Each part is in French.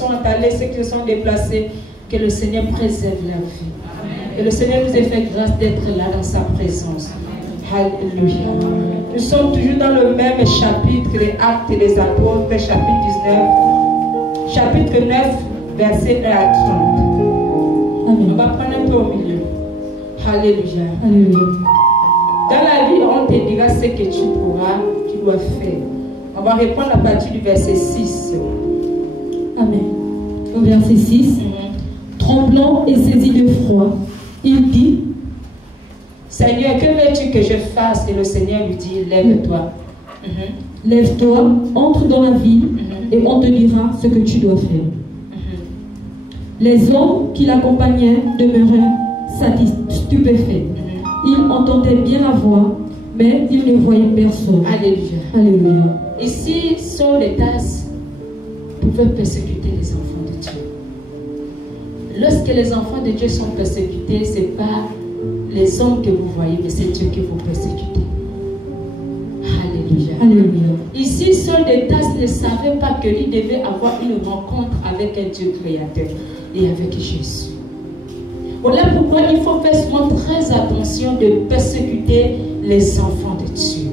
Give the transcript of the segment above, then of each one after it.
sont allés, ceux qui se sont déplacés, que le Seigneur préserve leur vie. Que le Seigneur nous ait fait grâce d'être là dans sa présence. Alléluia. Nous sommes toujours dans le même chapitre, les Actes des Apôtres, chapitre 19, chapitre 9, verset 1 à 30. Amen. On va prendre un peu au milieu. Alléluia. Alléluia. Dans la vie, on te dira ce que tu dois faire. On va répondre à partir du verset 6. Amen. Au verset 6, tremblant et saisi de froid, il dit, Seigneur, que veux-tu que je fasse? Et le Seigneur lui dit, lève-toi. Lève-toi, entre dans la ville et on te dira ce que tu dois faire. Les hommes qui l'accompagnaient demeuraient stupéfaits. Ils entendaient bien la voix, mais ils ne voyaient personne. Alléluia. Alléluia. Ici, Saul et Tas pouvaient persécuter les enfants de Dieu. Lorsque les enfants de Dieu sont persécutés, ce n'est pas les hommes que vous voyez, mais c'est Dieu qui vous persécute. Alléluia. Alléluia. Ici, Saul et Tas ne savaient pas que lui devait avoir une rencontre avec un Dieu créateur et avec Jésus. Voilà pourquoi il faut faire souvent très attention de persécuter les enfants de Dieu.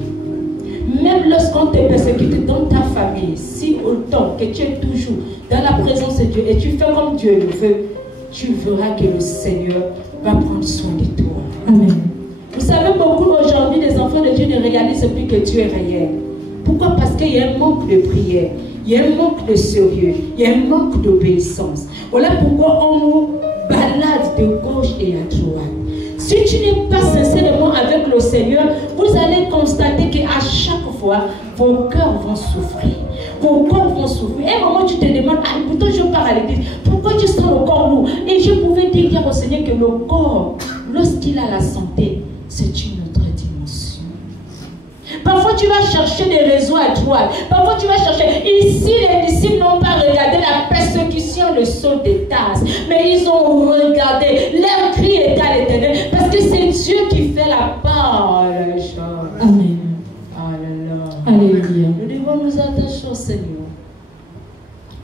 Même lorsqu'on te persécute dans ta famille, si autant que tu es toujours dans la présence de Dieu et tu fais comme Dieu le veut, tu verras que le Seigneur va prendre soin de toi. Amen. Vous savez, beaucoup aujourd'hui, les enfants de Dieu ne réalisent plus que Dieu est réel. Pourquoi? Parce qu'il y a un manque de prière, il y a un manque de sérieux, il y a un manque d'obéissance. Voilà pourquoi on nous balade de gauche et à droite. Si tu n'es pas sincèrement avec le Seigneur, vous allez constater qu'à chaque fois, vos cœurs vont souffrir. Vos corps vont souffrir. Et à un moment, tu te demandes, ah, pourtant je pars à l'église, pourquoi tu sens le corps lourd? Et je pouvais dire au Seigneur que le corps, lorsqu'il a la santé, c'est une autre dimension. Parfois, tu vas chercher des réseaux à droite. Parfois, tu vas chercher. Ici, les disciples n'ont pas regardé la persécution, le Saul de Tas. Mais ils ont regardé. Leur cri était à l'Éternel. Parce que c'est Dieu qui fait la part des choses. Amen. Alléluia. Nous devons nous attacher au Seigneur.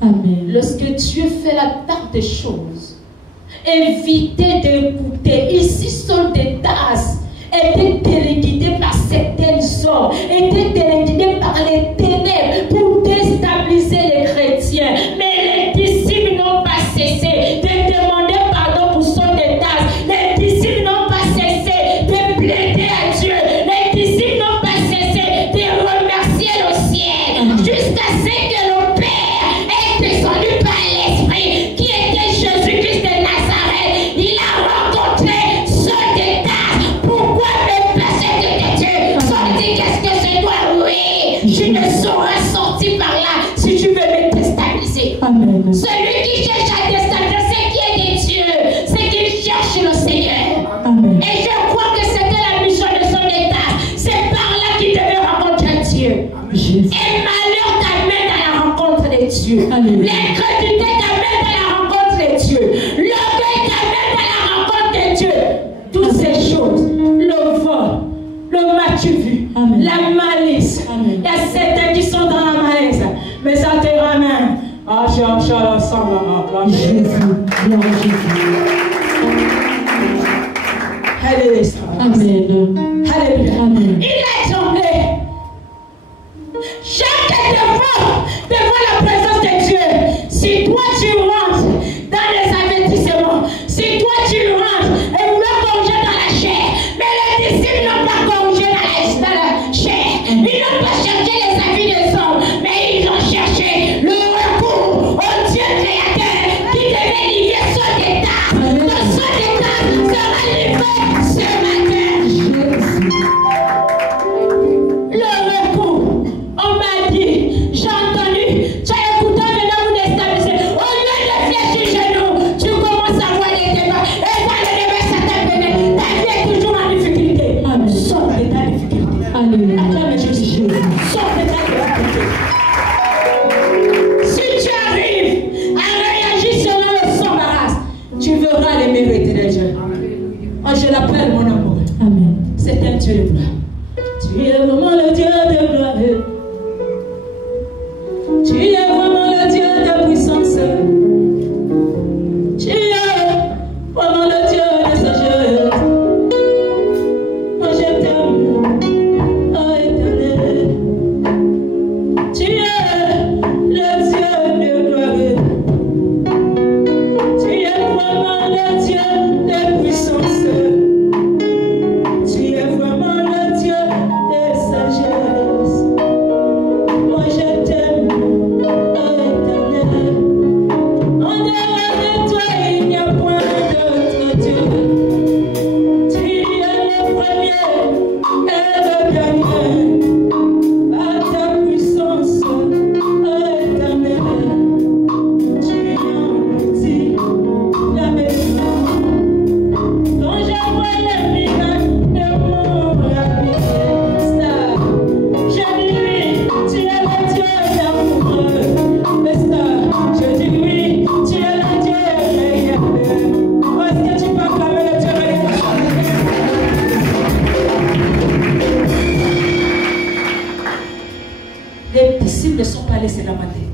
Amen. Lorsque Dieu fait la part des choses, évitez d'écouter. Ici, Saul de Tas était téléguidé par certaines hommes, était téléguidé par les ténèbres pour déstabiliser les chrétiens. Mais les disciples n'ont pas cessé de demander pardon pour Saul de Tas. Les disciples n'ont pas cessé de plaider à Dieu. Les disciples n'ont pas cessé de remercier le ciel jusqu'à ce que le Père est descendu par l'Esprit qui était Jésus-Christ de Nazareth. Il a rencontré Saul de Tas. Pourquoi me persécuter Dieu? Saul dit, qu'est-ce que c'est toi? Oui, tu ne sauras sortir par là si tu veux me déstabiliser. Amen. Celui qui cherche à déstabiliser, c'est qui est de Dieu, c'est qu'il cherche le Seigneur. Amen. Et je crois que c'était la mission de son état. C'est par là qu'il devait rencontrer Dieu. Jésus. Et malheur t'amène à la rencontre de Dieu. Amen. L'incrédulité t'amène à la rencontre de Dieu. L'orgueil t'amène à la rencontre de Dieu. Toutes ces choses, le vol, le m'as-tu vu, Amen. la malice. Amen. Il y a certains qui sont dans la malice, mais ça te ramène. Ah, cherche ensemble à Jésus. Gloire à Jésus. Alléluia. Amen. Alléluia. Amen. Il a tremblé. Chaque devant la présence de Dieu. Si toi tu rentres dans les avertissements, si toi tu rentres et vouloir corriger dans la chair, mais les disciples n'ont pas corrigé dans la chair. Ils n'ont pas cherché les avis des hommes, mais ils ont cherché le recours au Dieu créateur qui devait livrer son état. Le son état sera livré ce matin. Le recours, on m'a dit, j'ai entendu, tu as écouté, maintenant vous déstabilisez. Au lieu de fléchir chez nous, tu commences à voir des débats. Et quand le débat s'attaque, ta vie est toujours en difficulté. Amen. Sors de ta difficulté. Alléluia. Acclame Jésus. Sors de ta difficulté. Si tu arrives à réagir selon le son race, tu verras les mérites des gens. Moi, je l'appelle mon amour. Amen. C'est un Dieu de gloire. Tu es vraiment le Dieu de gloire. Tu es vraiment le Dieu de puissance. sont pas allés se lamenter.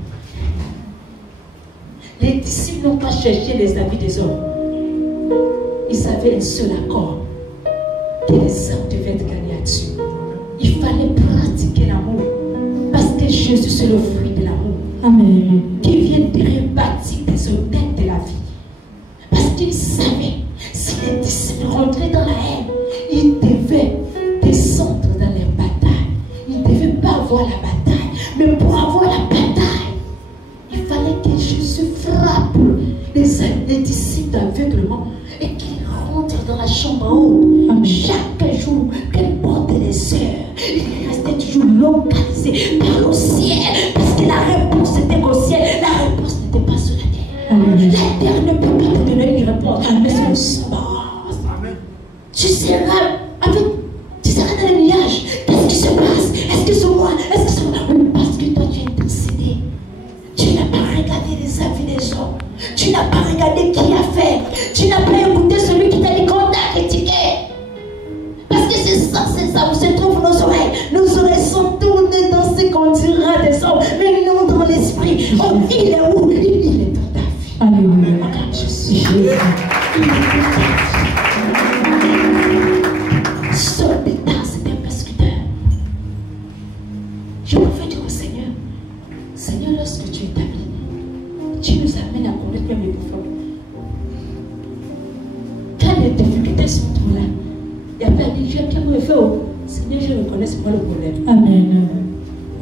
Les disciples n'ont pas cherché les avis des hommes. Ils avaient un seul accord, que les âmes devaient être gagnées là-dessus. Il fallait pratiquer l'amour, parce que Jésus c'est le fruit de l'amour. Amen. Qui vient de rebâtir des hôtels de la vie. Parce qu'ils savaient, si les disciples rentraient dans la haine, ils devaient descendre dans les batailles. Ils ne devaient pas avoir la bataille. Mais pour avoir la bataille, il fallait que Jésus frappe les disciples d'aveuglement et qu'ils rentrent dans la chambre haute. Amen. Chaque jour, qu'elle porte les heures, il restait toujours localisé par le ciel. Parce que la réponse était qu'au ciel, la réponse n'était pas sur la terre. Amen. La terre ne peut pas te donner une réponse, mais c'est le sport. Tu seras dans les nuages. Qu'est-ce qui se passe? Est-ce que c'est moi? Est-ce que c'est moi? Oui, parce que toi tu es intercédé. Tu n'as pas regardé les avis des hommes. Tu n'as pas regardé qui a fait. Tu n'as pas écouté celui qui t'a dit qu'on t'a critiqué. Parce que c'est ça où se trouvent nos oreilles. Nos oreilles sont tournées dans ce qu'on dira des hommes, mais non dans l'esprit. Oh, il est où? Il est dans ta vie. Alléluia. Regarde Jésus. Il est dans ta vie. Saul de Tarse était un persécuteur. Je pouvais dire au Seigneur, Seigneur, lorsque tu établis, tu nous amènes à connaître même les profonds. Quand les difficultés sont trop là, il y a pas dit, j'ai bien fait. Seigneur, je reconnais, c'est moi le problème. Amen.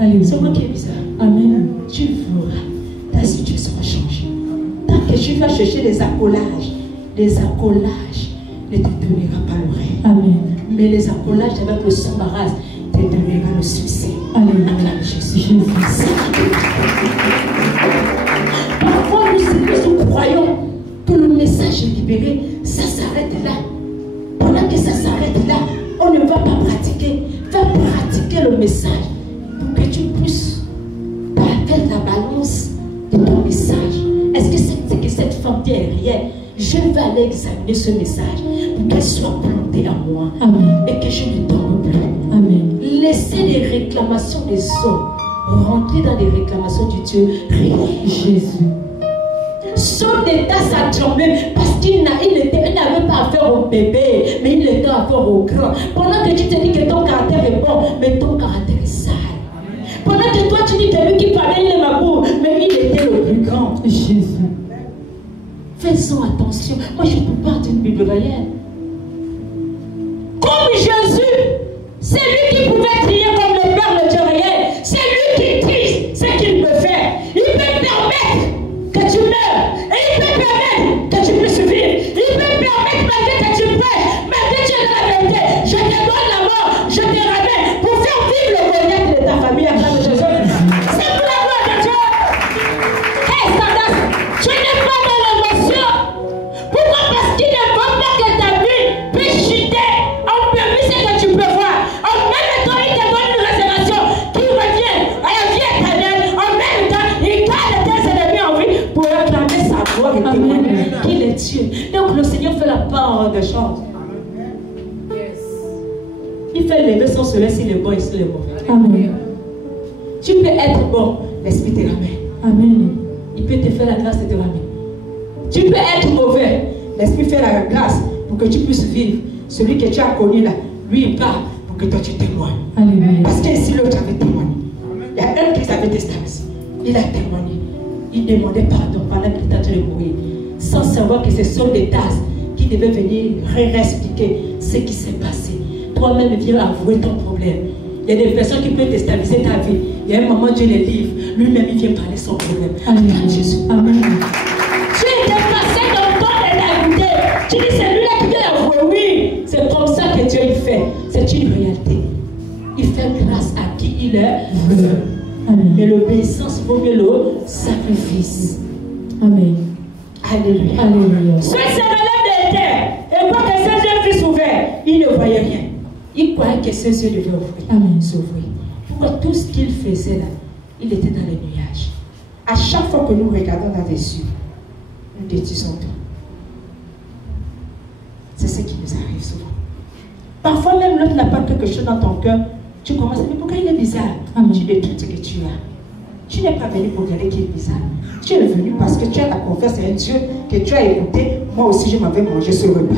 Alléluia. C'est moi qui est bizarre. Amen. Tu verras, ta situation va changer. Tant que tu vas chercher les accollages ne te donnera pas l'oreille. Amen. Mais les accollages avec le s'embarras te donnera le succès. Alléluia. Acclame Jésus. Jésus. Parfois, nous croyons que le message est libéré, ça s'arrête là. Pendant que ça s'arrête là, on ne va pas pratiquer. Va pratiquer le message pour que tu puisses faire la balance de ton message. Est-ce que c'est que cette femme derrière, je vais aller examiner ce message pour qu'elle soit plantée en moi. Amen. Et que je ne tombe plus. Amen. Laissez les réclamations des hommes rentrer dans les réclamations du Dieu réel. Jésus. Son état s'a tremblé parce qu'il n'avait pas affaire au bébé, mais il était affaire au grand. Pendant que tu te dis que ton caractère est bon, mais ton caractère est sale. Pendant que toi tu dis que lui qui parlait, il est ma boue, mais il était le plus grand. Jésus. Faisons attention. Moi, je peux pas d'une Bible réelle. Comme Jésus, c'est lui qui pouvait trier comme le Père le Dieu réel. C'est lui qui trie ce qu'il peut faire. Il peut permettre que tu meurs. Et il peut permettre que tu puisses vivre. Il peut permettre malgré que tu prêches, malgré que tu es dans la vérité. Je te donne la mort, je te ramène pour faire vivre le bonheur de ta famille à travers Jésus. C'est pour la gloire de Dieu. Hé, Sandas, tu n'es pas dans l'émotion. Pourquoi? Parce qu'il ne veut pas que ta vie puisse chuter. On permet ce que tu peux voir. En même temps, il te donne une réservation qui revient à la vie éternelle. En même temps, il garde tes ennemis en vie pour réclamer sa gloire et témoigner qu'il est Dieu. Donc le Seigneur fait la part de chance. Il fait lever son soleil s'il est bon et s'il est mauvais. Amen. Tu peux être bon, l'Esprit te ramène. Amen. Il peut te faire la grâce de te ramener. Tu peux être mauvais. L'Esprit fait la grâce pour que tu puisses vivre. Celui que tu as connu là, lui il parle pour que toi tu témoignes. Alléluia. Parce qu'ici l'autre avait témoigné. Il y a un qui avait testé aussi. Il a témoigné. Il demandait pardon pendant qu'il était en train de mourir. Sans savoir que c'est Saul de Tarse qui devait venir réexpliquer ce qui s'est passé. Toi-même viens avouer ton problème. Il y a des personnes qui peuvent déstabiliser ta vie. Il y a un moment, Dieu les livre. Lui-même, il vient parler son problème. Alléluia. Jésus. Amen. Tu es dépassé dans ton réalité. Tu dis, c'est lui-là qui vient avouer. Oui, c'est comme ça que Dieu il fait. C'est une réalité. Il fait grâce à qui il est. Amen. Mais l'obéissance vaut mieux le sacrifice. Amen. Alléluia. Alléluia. Ceux qui se relèvent de terre et voient que ses yeux furent ouverts, il ne voyait rien. Il croyait que ses yeux devaient Amen. s'ouvrir. Pourquoi tout ce qu'il faisait là, il était dans les nuages. À chaque fois que nous regardons là-dessus, nous détruisons tout. C'est ce qui nous arrive souvent. Parfois même l'autre n'a pas quelque chose dans ton cœur. Tu commences à dire, mais pourquoi il est bizarre? Amen. Tu détruis ce que tu as. Tu n'es pas venu pour regarder qui est bizarre. Tu es venu parce que tu as la confiance en un Dieu que tu as écouté. Moi aussi, je m'avais mangé ce repas.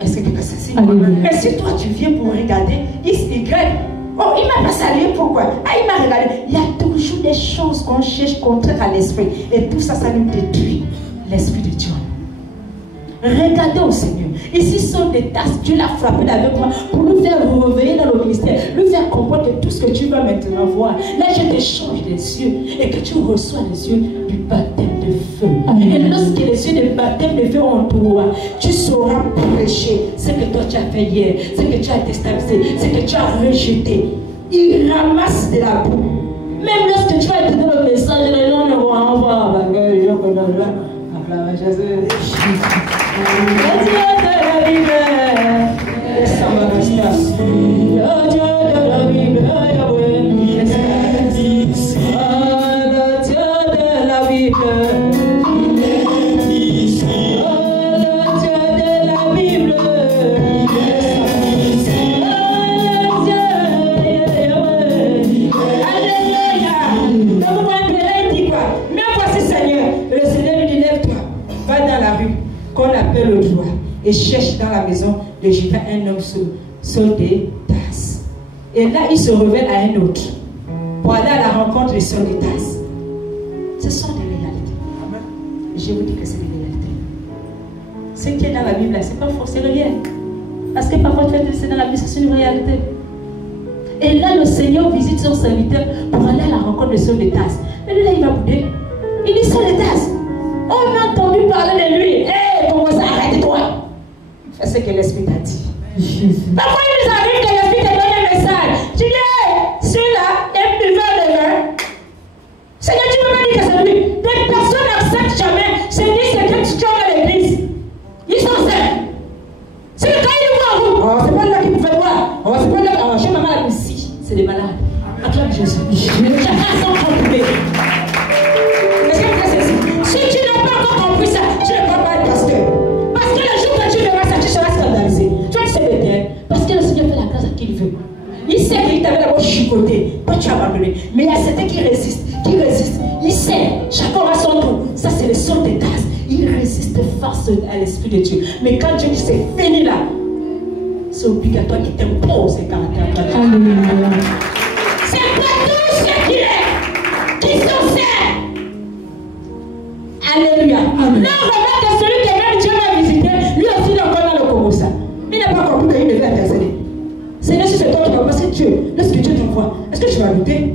Est-ce que quelqu'un sait? Mais si toi, tu viens pour regarder X, Y, oh, il m'a pas salué, pourquoi? Ah, il m'a regardé. Il y a toujours des choses qu'on cherche contraires à l'esprit. Et tout ça, ça nous détruit l'esprit de Dieu. Regardez au Seigneur. Ici sont des tasses. Dieu l'a frappé avec moi pour nous faire revenir dans le ministère, nous faire comprendre que tout ce que tu vas maintenant voir, là je te change les yeux et que tu reçois les yeux du baptême de feu. Et lorsque les yeux du baptême de feu ont toi, tu sauras prêcher ce que toi tu as fait hier, ce que tu as déstabilisé, ce que tu as rejeté. Il ramasse de la boue. Même lorsque tu vas écouter le message, les gens ne vont pas voir. Le droit et cherche dans la maison de Judas un homme sur des tasses. Et là, il se révèle à un autre pour aller à la rencontre des sœurs des tasses. Ce sont des réalités. Amen. Je vous dis que c'est des réalités. Ce qui est dans la Bible, ce n'est pas forcément réel. Parce que parfois, tu vas te laisser dans la Bible, c'est une réalité. Et là, le Seigneur visite son serviteur pour aller à la rencontre des sœurs des tasses. Mais lui, là, il va bouder. Il dit sœurs des tasses. On a entendu parler de lui. Comment ça, arrête-toi. Fais ce que l'Esprit t'a dit. Parfois, il nous arrive que l'Esprit te donne un message. Tu dis, celui-là est buveur de vin. Seigneur, tu ne peux pas dire que c'est lui. Des personnes n'acceptent jamais. C'est dit, c'est que tu as à l'église. Ils sont sains. C'est quand ils voient en vous. Oh, c'est pas là qu'ils pouvaient voir. Oh, c'est pas là. Oh, chez maman, ici. C'est des malades. Acclame Jésus. Chacun son compris. Est-ce que vous faites ceci? Si tu n'as pas encore compris ça, tu ne vas pas être pasteur. Parce que le jour que tu verras ça, tu seras scandalisé. Tu vas te dire, parce que le Seigneur fait la grâce à qui il veut. Il sait qu'il t'avait d'abord chicoté, toi tu as abandonné. Mais il y a certains qui résistent, Il sait, chacun aura son tour. Ça, c'est le son des tasses. Il résiste face à l'Esprit de Dieu. Mais quand Dieu dit c'est fini là, c'est obligatoire qu'il t'impose ses caractères. Alléluia. C'est pas tous ceux qui sont saints. Alléluia. Là, on remarque que celui que même Dieu m'a visité, lui aussi, il est encore dans le Congo. Il n'a pas compris qu'il devait intercéder. Seigneur, si c'est toi qui vas, parce que Dieu, lorsque Dieu t'envoie, est-ce que tu vas douter?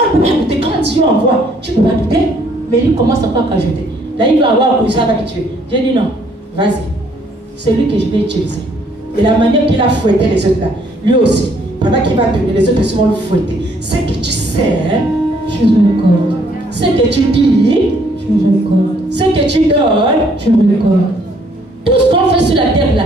On ne peut pas douter. Quand Dieu envoie, tu ne peux pas douter. Mais il commence encore à ajouter. Là, il va avoir un ça va te tuer. Dieu dit non, vas-y. C'est lui que je vais utiliser. Et la manière qu'il a fouetté les autres là, lui aussi, pendant qu'il va donner, les autres vont le fouetter. Ce que tu sais, je recorde. Ce que tu dis, je recorde. Ce que tu donnes, je recorde. Tout ce qu'on fait sur la terre là,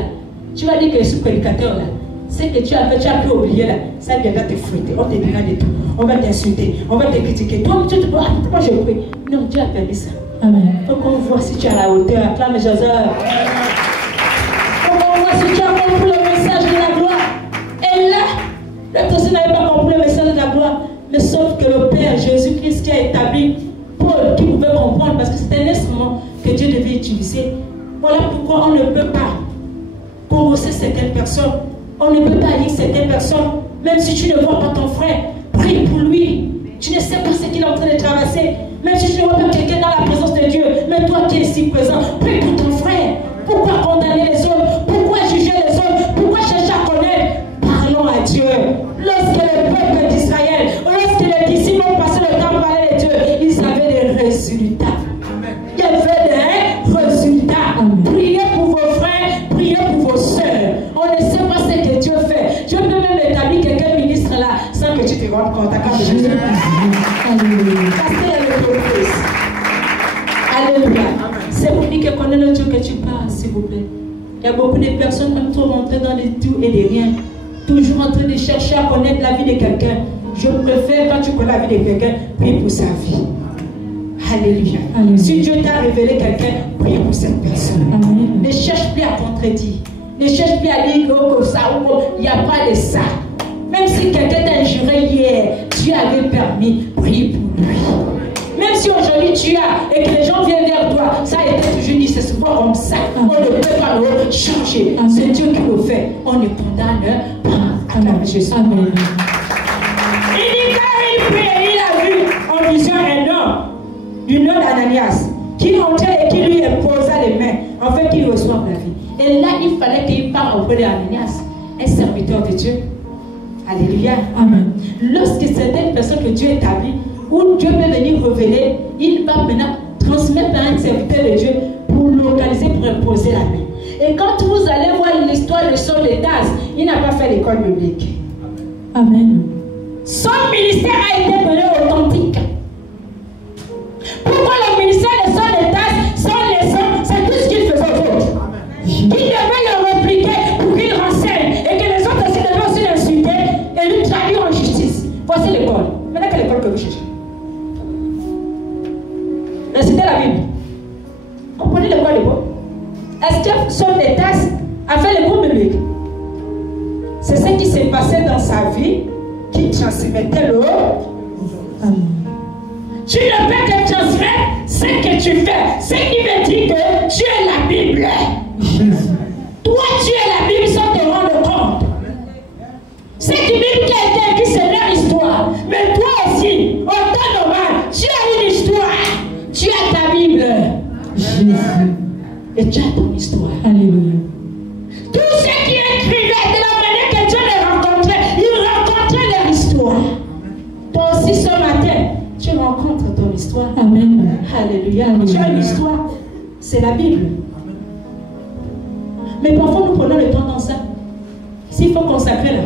tu vas dire que je suis prédicateur là. Ce que tu as fait, tu as pu oublier là, ça viendra te fouetter, on te dira de tout, on va t'insulter, on va te critiquer. Toi, tu te dis, ah, moi je prie. Non, Dieu a permis ça. Amen. Faut qu'on voit si tu as la hauteur, acclame Jésus. Faut qu'on voit si tu as compris le message de la gloire. Et là, la personne n'avait pas compris le message de la gloire, mais sauf que le Père Jésus-Christ qui a établi Paul, qui pouvait comprendre, parce que c'était un instrument que Dieu devait utiliser. Voilà pourquoi on ne peut pas corroser certaines personnes. On ne peut pas haïr certaines personnes. Même si tu ne vois pas ton frère, prie pour lui. Tu ne sais pas ce qu'il est en train de traverser. Même si tu ne vois pas quelqu'un dans la présence de Dieu, mais toi qui es ici présent, prie pour ton frère. Pourquoi condamner les autres? Pourquoi juger les autres? Pourquoi chercher à connaître? Parlons à Dieu. Lorsque le peuple d'Israël, lorsque les disciples ont passé le temps à parler de Dieu, ils avaient des résultats. Il y avait des résultats. Priez pour vos frères, priez pour vos soeurs. On ne sait pas ce que Dieu fait. Je peux même établir quelqu'un ministre là sans que tu te rendes compte. Parce qu'il y a le purpose. Alléluia. C'est pour dire que connais le Dieu que tu parles, s'il vous plaît. Il y a beaucoup de personnes qui sont rentrées dans les tout et les rien. Toujours en train de chercher à connaître la vie de quelqu'un. Je préfère, quand tu connais la vie de quelqu'un, prier pour sa vie. Alléluia. Alléluia. Si Dieu t'a révélé quelqu'un, prie pour cette personne. Alléluia. Ne cherche plus à contredire. Ne cherche plus à dire que ça ou il n'y a pas de ça. Même si quelqu'un t'a injuré hier, tu Dieu avait permis, prie pour lui. Même si aujourd'hui tu as et que les gens viennent vers toi, ça a été toujours dit, c'est souvent comme ça. On ne peut pas le changer. C'est Dieu qui le fait. On ne condamne pas. Acclame Jésus. Amen. Il dit quand il priait, il a vu en vision un homme du nom d'Ananias qui entrait et qui lui posa les mains afin qu'il reçoive la vie. Et là, il fallait qu'il parle auprès d'Ananias, un serviteur de Dieu. Alléluia. Amen. Lorsque certaines personnes que Dieu établit, où Dieu peut venir révéler, il va maintenant transmettre à un serviteur de Dieu pour localiser, pour imposer la main. Et quand vous allez voir l'histoire de Saul de Tarse, il n'a pas fait l'école biblique. Amen. Son ministère a été donné authentique. Pourquoi le ministère de Saul de Tarse, sans les hommes, c'est tout ce qu'il faisait aux autres. Il devait le répliquer pour qu'il renseigne et que les autres aussi devaient aussi l'insulter et lui traduire en justice. Voici l'école. Maintenant, quelle école que vous cherchez? Récitez la Bible. Comprenez le quoi de beau? Est-ce que Saul de Tarse a fait les cours bibliques? C'est ce qui s'est passé dans sa vie qui transmettait le haut. Tu ne peux que transmettre ce que tu fais. Ce qui veut dire que tu es la Bible. Toi, tu es la Bible sans te rendre compte. Cette Bible qui a été écrite, c'est leur histoire. Mais toi aussi, en temps normal, tu as une histoire. Tu as ta Bible. Jésus. Et tu as ton histoire. Alléluia. Tous ceux qui écrivaient de la manière que Dieu les rencontrait, ils rencontraient leur histoire. Toi aussi, ce matin, tu rencontres ton histoire. Amen. Alléluia. Tu as une histoire. C'est la Bible. Mais parfois, nous prenons le temps dans ça. S'il faut consacrer là.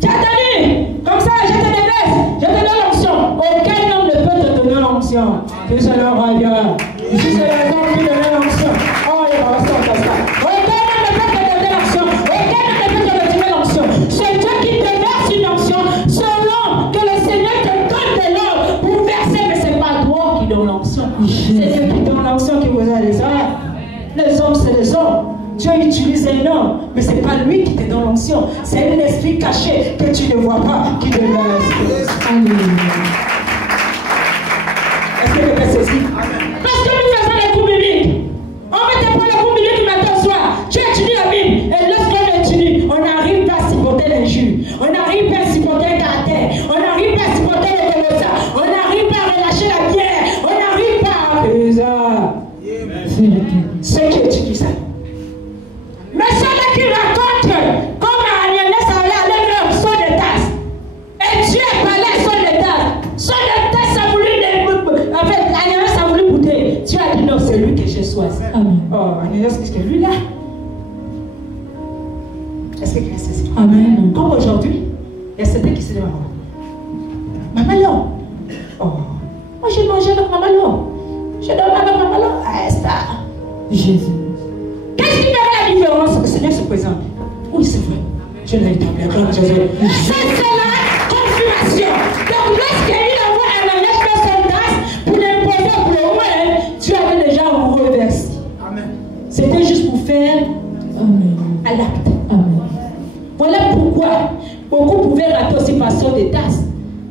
Tu as entendu? Comme ça, je te délaisse. Je te donne l'onction. Aucun homme ne peut te donner l'onction. Tu es le royaume. Si c'est le homme qui donne l'onction. Oh, il va rester comme ça. Aucun homme ne peut te donner l'onction. Aucun homme ne peut te retirer l'onction. C'est Dieu qui te verse une onction selon que le Seigneur te donne de l'or pour verser. Mais ce n'est pas toi qui donne l'onction. C'est Dieu qui donne l'onction qui vous a les hommes. Les hommes, c'est les hommes. Dieu utilise un homme, mais ce n'est pas lui qui te donne l'onction. C'est un esprit caché que tu ne vois pas qui te donne l'onction. Est-ce que tu peux saisir? Parce que nous faisons les cours bibliques. On va te prendre les cours bibliques du matin au soir. Tu étudies la Bible. Et lorsqu'on étudie, on n'arrive pas à supporter l'injure. On n'arrive pas à supporter le caractère. On n'arrive pas à supporter le colossal. On n'arrive pas à relâcher la bière. On n'arrive pas à... Ceux qui étudient ça. Mais ceux qui racontent comme Ananias allait avec leur Saul de Tarse. Et Dieu parlait à Saul de Tarse. Saul de Tarse a voulu, en fait, Ananias a voulu bouder. Dieu a dit non, c'est lui que j'ai choisi. Oh, Ananias dit que lui là. Est-ce que tu as saisi? Amen. Comme aujourd'hui, il y a certains qui se disent Maman Lon. Oh, moi j'ai mangé avec Maman Lon. Je donne avec Maman Lon. Ah, ça. Jésus. Qu'est-ce qui fait la différence? Le Seigneur se présente. Oui, c'est vrai. Je l'ai établi. Ça, c'est la confirmation. Donc, lorsqu'il envoie Ananias dans son tasse pour l'imposer pour le roi, Dieu avait déjà reversé. C'était juste pour faire à l'acte. Voilà pourquoi beaucoup pouvaient rater aussi par Saul de Tarse.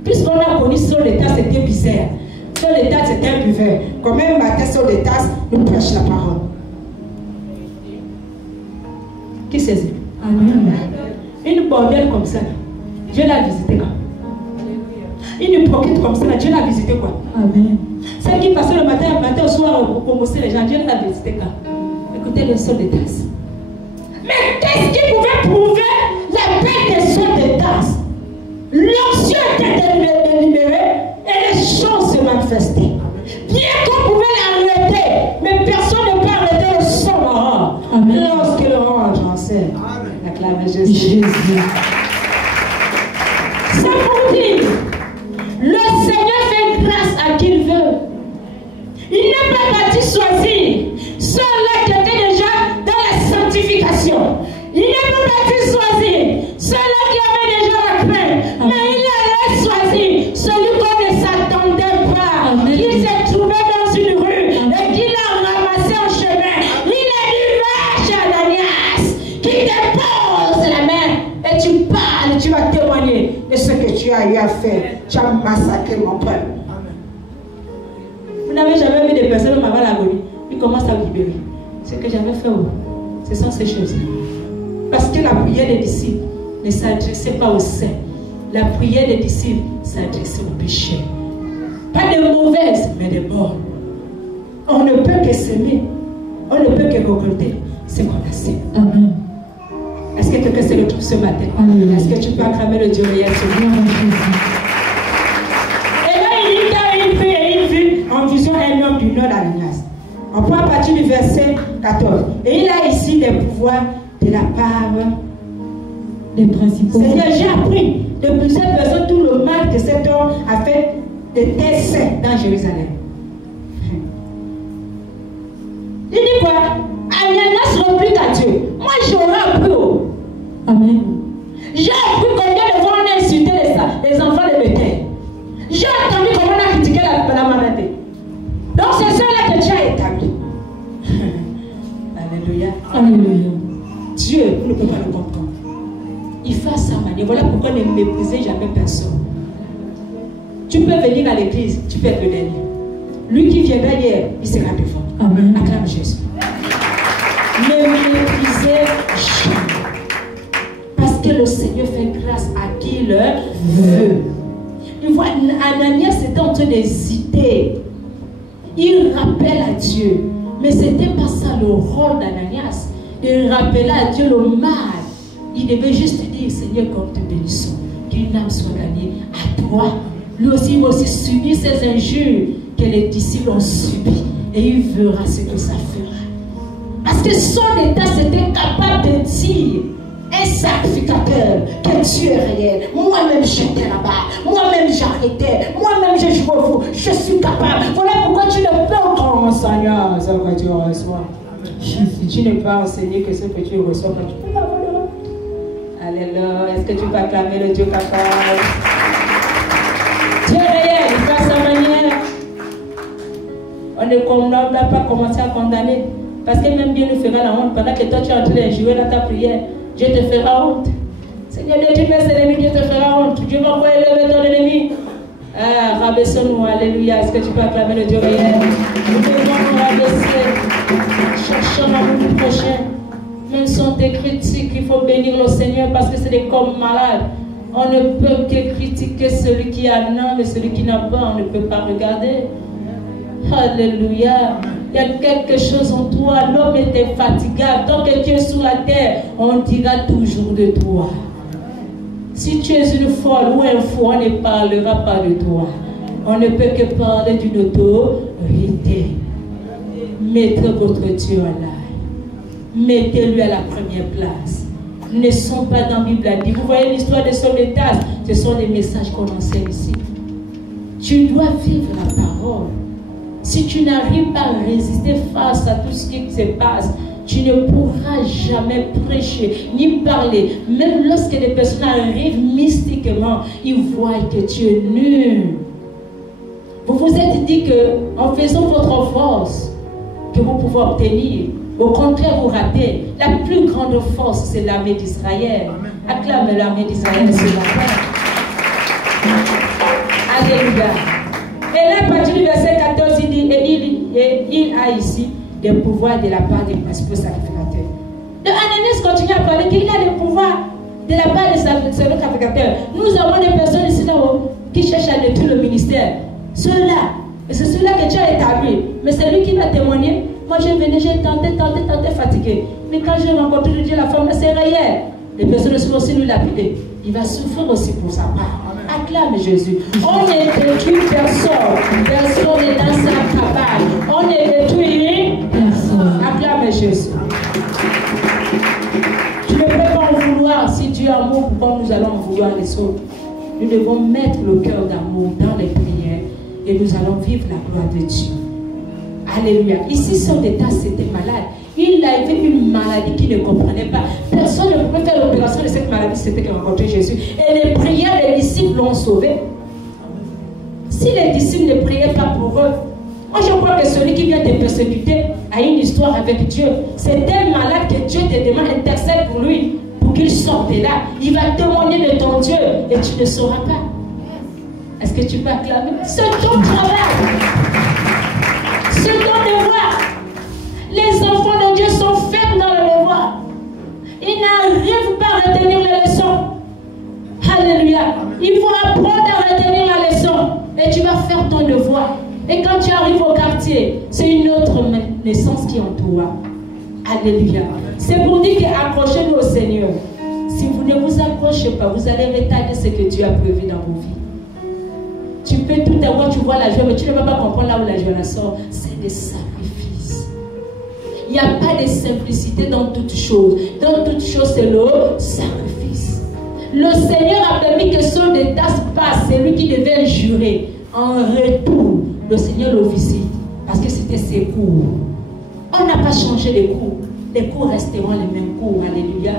Puisqu'on a connu Saul de Tarse, c'était bizarre. Saul de Tarse, c'était un buveur. Quand même, matin, Saul de Tarse nous prêche la parole. Qui saisit? Amen. Une bordelle comme ça, Dieu l'a visité quand? Une hypocrite comme ça, Dieu l'a visité quoi? Amen. Celle qui passait le matin au soir pour commencer les gens, Dieu l'a visité quand? Écoutez le Saul de Tarse. Mais qu'est-ce qui pouvait prouver la paix des Saul de Tarse? L'onction était délibérée et les choses se manifestaient. Bien qu'on pouvait l'arrêter, mais personne ne peut arrêter le son marrant. Lorsque le ange en scène. Acclame Jésus. C'est pour dire, le Seigneur fait grâce à qui il veut. Il n'est pas parti choisir ceux-là qui étaient déjà dans la sanctification. Il n'est pas parti choisir ceux-là qui avaient déjà la crainte. Mais il allait choisir fait. Tu as massacré mon peuple. Vous n'avez jamais vu des personnes avant l'agonie. Ils commencent à libérer. Ce que j'avais fait, ce sont ces choses-là. Parce que la prière des disciples ne s'adressait pas aux saints. La prière des disciples s'adressait aux pécheurs. Pas de mauvaises, mais de bonnes. On ne peut que s'aimer. On ne peut que récolter ce qu'on a semé. Amen. Est-ce que quelqu'un se retrouve ce matin? Amen. Est-ce que tu peux acclamer le Dieu réel ce jour? Et là, il dit qu'il y a une fille et une vue en vision un homme du nord d'Ananias. On prend à partir du verset 14. Et il a ici des pouvoirs de la part des principaux. Seigneur, j'ai appris de plusieurs personnes tout le mal que cet homme a fait de tels saints dans Jérusalem. Il dit quoi? Ananias réplique à Dieu. Moi j'aurais appris. Amen. J'ai appris combien de fois on a insulté les enfants de Bethel. J'ai entendu comment on a critiqué la maladie. Donc c'est cela que Dieu a établi. Alléluia. Alléluia. Dieu, vous ne pouvez pas le comprendre. Il fait sa manière. Voilà pourquoi ne méprisez jamais personne. Tu peux venir à l'église, tu peux être le dernier. Lui qui viendra hier, il sera devant. Amen. Acclame Jésus. Ne méprisez jamais. Parce que le Seigneur fait grâce à qui le veut. Il voit Ananias était en train d'hésiter. Il rappelle à Dieu. Mais ce n'était pas ça le rôle d'Ananias. De rappeler à Dieu le mal. Il devait juste dire, Seigneur, comme te bénissons, qu'une âme soit gagnée à toi. Lui aussi, il va aussi subir ces injures que les disciples ont subies. Et il verra ce que ça fera. Parce que son état, c'était capable de dire, un sacrificateur, que Dieu est réel. Moi-même, j'étais là-bas. Moi-même, j'arrêtais. Moi-même, je joue au fou. Je suis capable. Voilà pourquoi tu ne peux encore, Seigneur, ce que tu reçois. Tu n'es pas enseigné que ce que tu reçois, tu peux pas avoir. Alléluia. Est-ce que tu peux acclamer le Dieu capable? Dieu est réel, il fait à sa manière. On ne doit pas commencer à condamner. Parce que même Dieu nous fera la honte. Pendant que toi tu es en train de jouer dans ta prière, Dieu te fera honte. Seigneur Dieu, tu mets ses ennemis, Dieu te fera honte. Dieu va pas élever ton ennemi. Ah, rabaissons-nous, alléluia. Est-ce que tu peux acclamer le Dieu réel? Nous devons nous rabaisser. Cherchons l'amour du prochain. Même si on te critique, il faut bénir le Seigneur parce que c'est des corps malades. On ne peut que critiquer celui qui a non, mais celui qui n'a pas, on ne peut pas regarder. Alléluia. Il y a quelque chose en toi. L'homme était fatigable. Tant que tu es sur la terre, on dira toujours de toi. Si tu es une folle ou un fou, on ne parlera pas de toi. On ne peut que parler d'une autorité. Mettez votre Dieu en l'air. Mettez-lui à la première place. Ne sont pas dans la Bible à dire. Vous voyez l'histoire de Saul et Taz. Ce sont les messages qu'on enseigne ici. Tu dois vivre la parole. Si tu n'arrives pas à résister face à tout ce qui se passe, tu ne pourras jamais prêcher, ni parler. Même lorsque des personnes arrivent mystiquement, ils voient que tu es nul. Vous vous êtes dit qu'en faisant votre force, que vous pouvez obtenir, au contraire, vous ratez. La plus grande force, c'est l'armée d'Israël. Acclame l'armée d'Israël ce matin. Alléluia. Et là, à partir du verset 14, il dit, et il a ici des pouvoirs de la part des principaux sacrificateurs. De Ananias continue à parler qu'il a des pouvoirs de la part des sacrificateurs. Nous avons des personnes ici là-haut qui cherchent à détruire le ministère. Ceux-là, et c'est ceux-là que Dieu a établi. Mais c'est lui qui va témoigner. Moi, j'ai venu, j'ai tenté, fatigué. Mais quand j'ai rencontré Dieu, la femme, c'est réel. Les personnes sont aussi nous lapider. Il va souffrir aussi pour sa part. Acclame Jésus. On ne détruit personne. Personne n'est dans sa cabane. On ne détruit personne. Acclame Jésus. Tu ne peux pas en vouloir. Si Dieu est amour, pourquoi nous allons en vouloir les autres? Nous devons mettre le cœur d'amour dans les prières et nous allons vivre la gloire de Dieu. Alléluia. Ici, son état, c'était malade. Il avait une maladie qu'il ne comprenait pas. Personne ne pouvait faire l'opération de cette maladie, c'était qu'il rencontrait Jésus. Et les prières des disciples l'ont sauvé. Si les disciples ne priaient pas pour eux, moi je crois que celui qui vient te persécuter a une histoire avec Dieu. C'est un malade que Dieu te demande, intercède pour lui, pour qu'il sorte de là. Il va témoigner de ton Dieu et tu ne sauras pas. Est-ce que tu peux acclamer? C'est ton travail. C'est ton devoir. Les enfants de Dieu sont faibles dans le devoir. Ils n'arrivent pas à retenir les leçons. Alléluia. Il faut apprendre à retenir la leçon. Et tu vas faire ton devoir. Et quand tu arrives au quartier, c'est une autre naissance qui est en toi. Alléluia. C'est pour dire qu'accrochez-nous au Seigneur. Si vous ne vous accrochez pas, vous allez retarder ce que Dieu a prévu dans vos vies. Tu peux tout avoir, tu vois la joie, mais tu ne vas pas comprendre là où la joie sort. C'est des sacrifices. Il n'y a pas de simplicité dans toutes choses. Dans toutes choses, c'est le sacrifice. Le Seigneur a permis que son état se passe. C'est lui qui devait jurer. En retour, le Seigneur le visite. Parce que c'était ses cours. On n'a pas changé les cours. Les cours resteront les mêmes cours. Alléluia.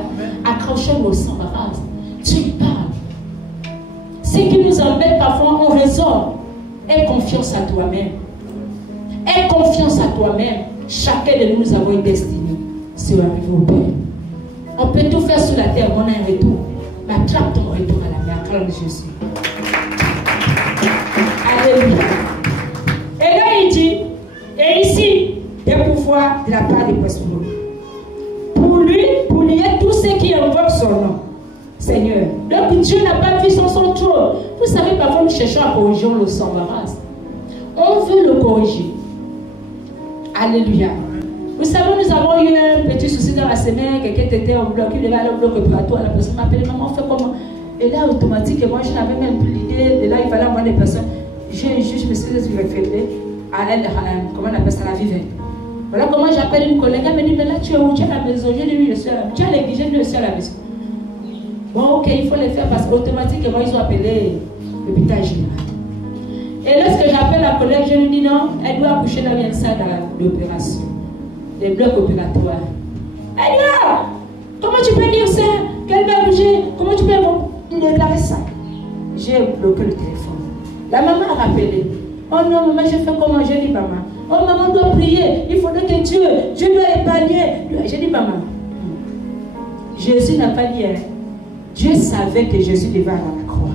Accrochons au sang barasse. Tu parles. Ce qui nous embête parfois, on résonne. Aie confiance à toi-même. Aie confiance à toi-même. Chacun de nous avons une destinée. C'est arrivé au Père. On peut tout faire sur la terre, mais on a un retour. Mais attrape ton retour à la mer. Acclame Jésus. Alléluia. Et là, il dit, et ici, des pouvoirs de la part des poissons. Pour lui, pour lier tous ceux qui invoquent son nom. Seigneur. Donc Dieu n'a pas vu son trône. Vous savez, parfois nous cherchons à corriger, on le s'embarrasse. On veut le corriger. Alléluia. Vous savez, nous avons eu un petit souci dans la semaine. Quelqu'un était au bloc, il devait aller au bloc opératoire. La personne m'a appelé, maman, on fait comment? Et là, automatiquement, je n'avais même plus l'idée. De là, il fallait avoir des personnes. J'ai un juge, je me suis référé à l'aide de comment on appelle ça, la vivante. Voilà comment j'appelle une collègue. Elle me dit, mais là, tu es où? Tu es à la maison. Je lui dis, je suis à la maison. Tu es à l'église, je lui dis, je suis à la maison. Bon, ok, il faut le faire parce qu'automatiquement, ils ont appelé l'hôpital général. Et lorsque j'appelle la collègue, je lui dis non, elle doit accoucher dans une salle d'opération, des blocs opératoires. Elle dit, ah, comment tu peux dire ça? Qu'elle va bouger? Comment tu peux déclarer ça? J'ai bloqué le téléphone. La maman a rappelé. Oh non, maman, je fais comment? J'ai dit, maman. Oh, maman doit prier. Il faudrait que Dieu doit épargner. J'ai dit, maman, Jésus n'a pas dit, hein. Dieu savait que Jésus devait aller à la croix.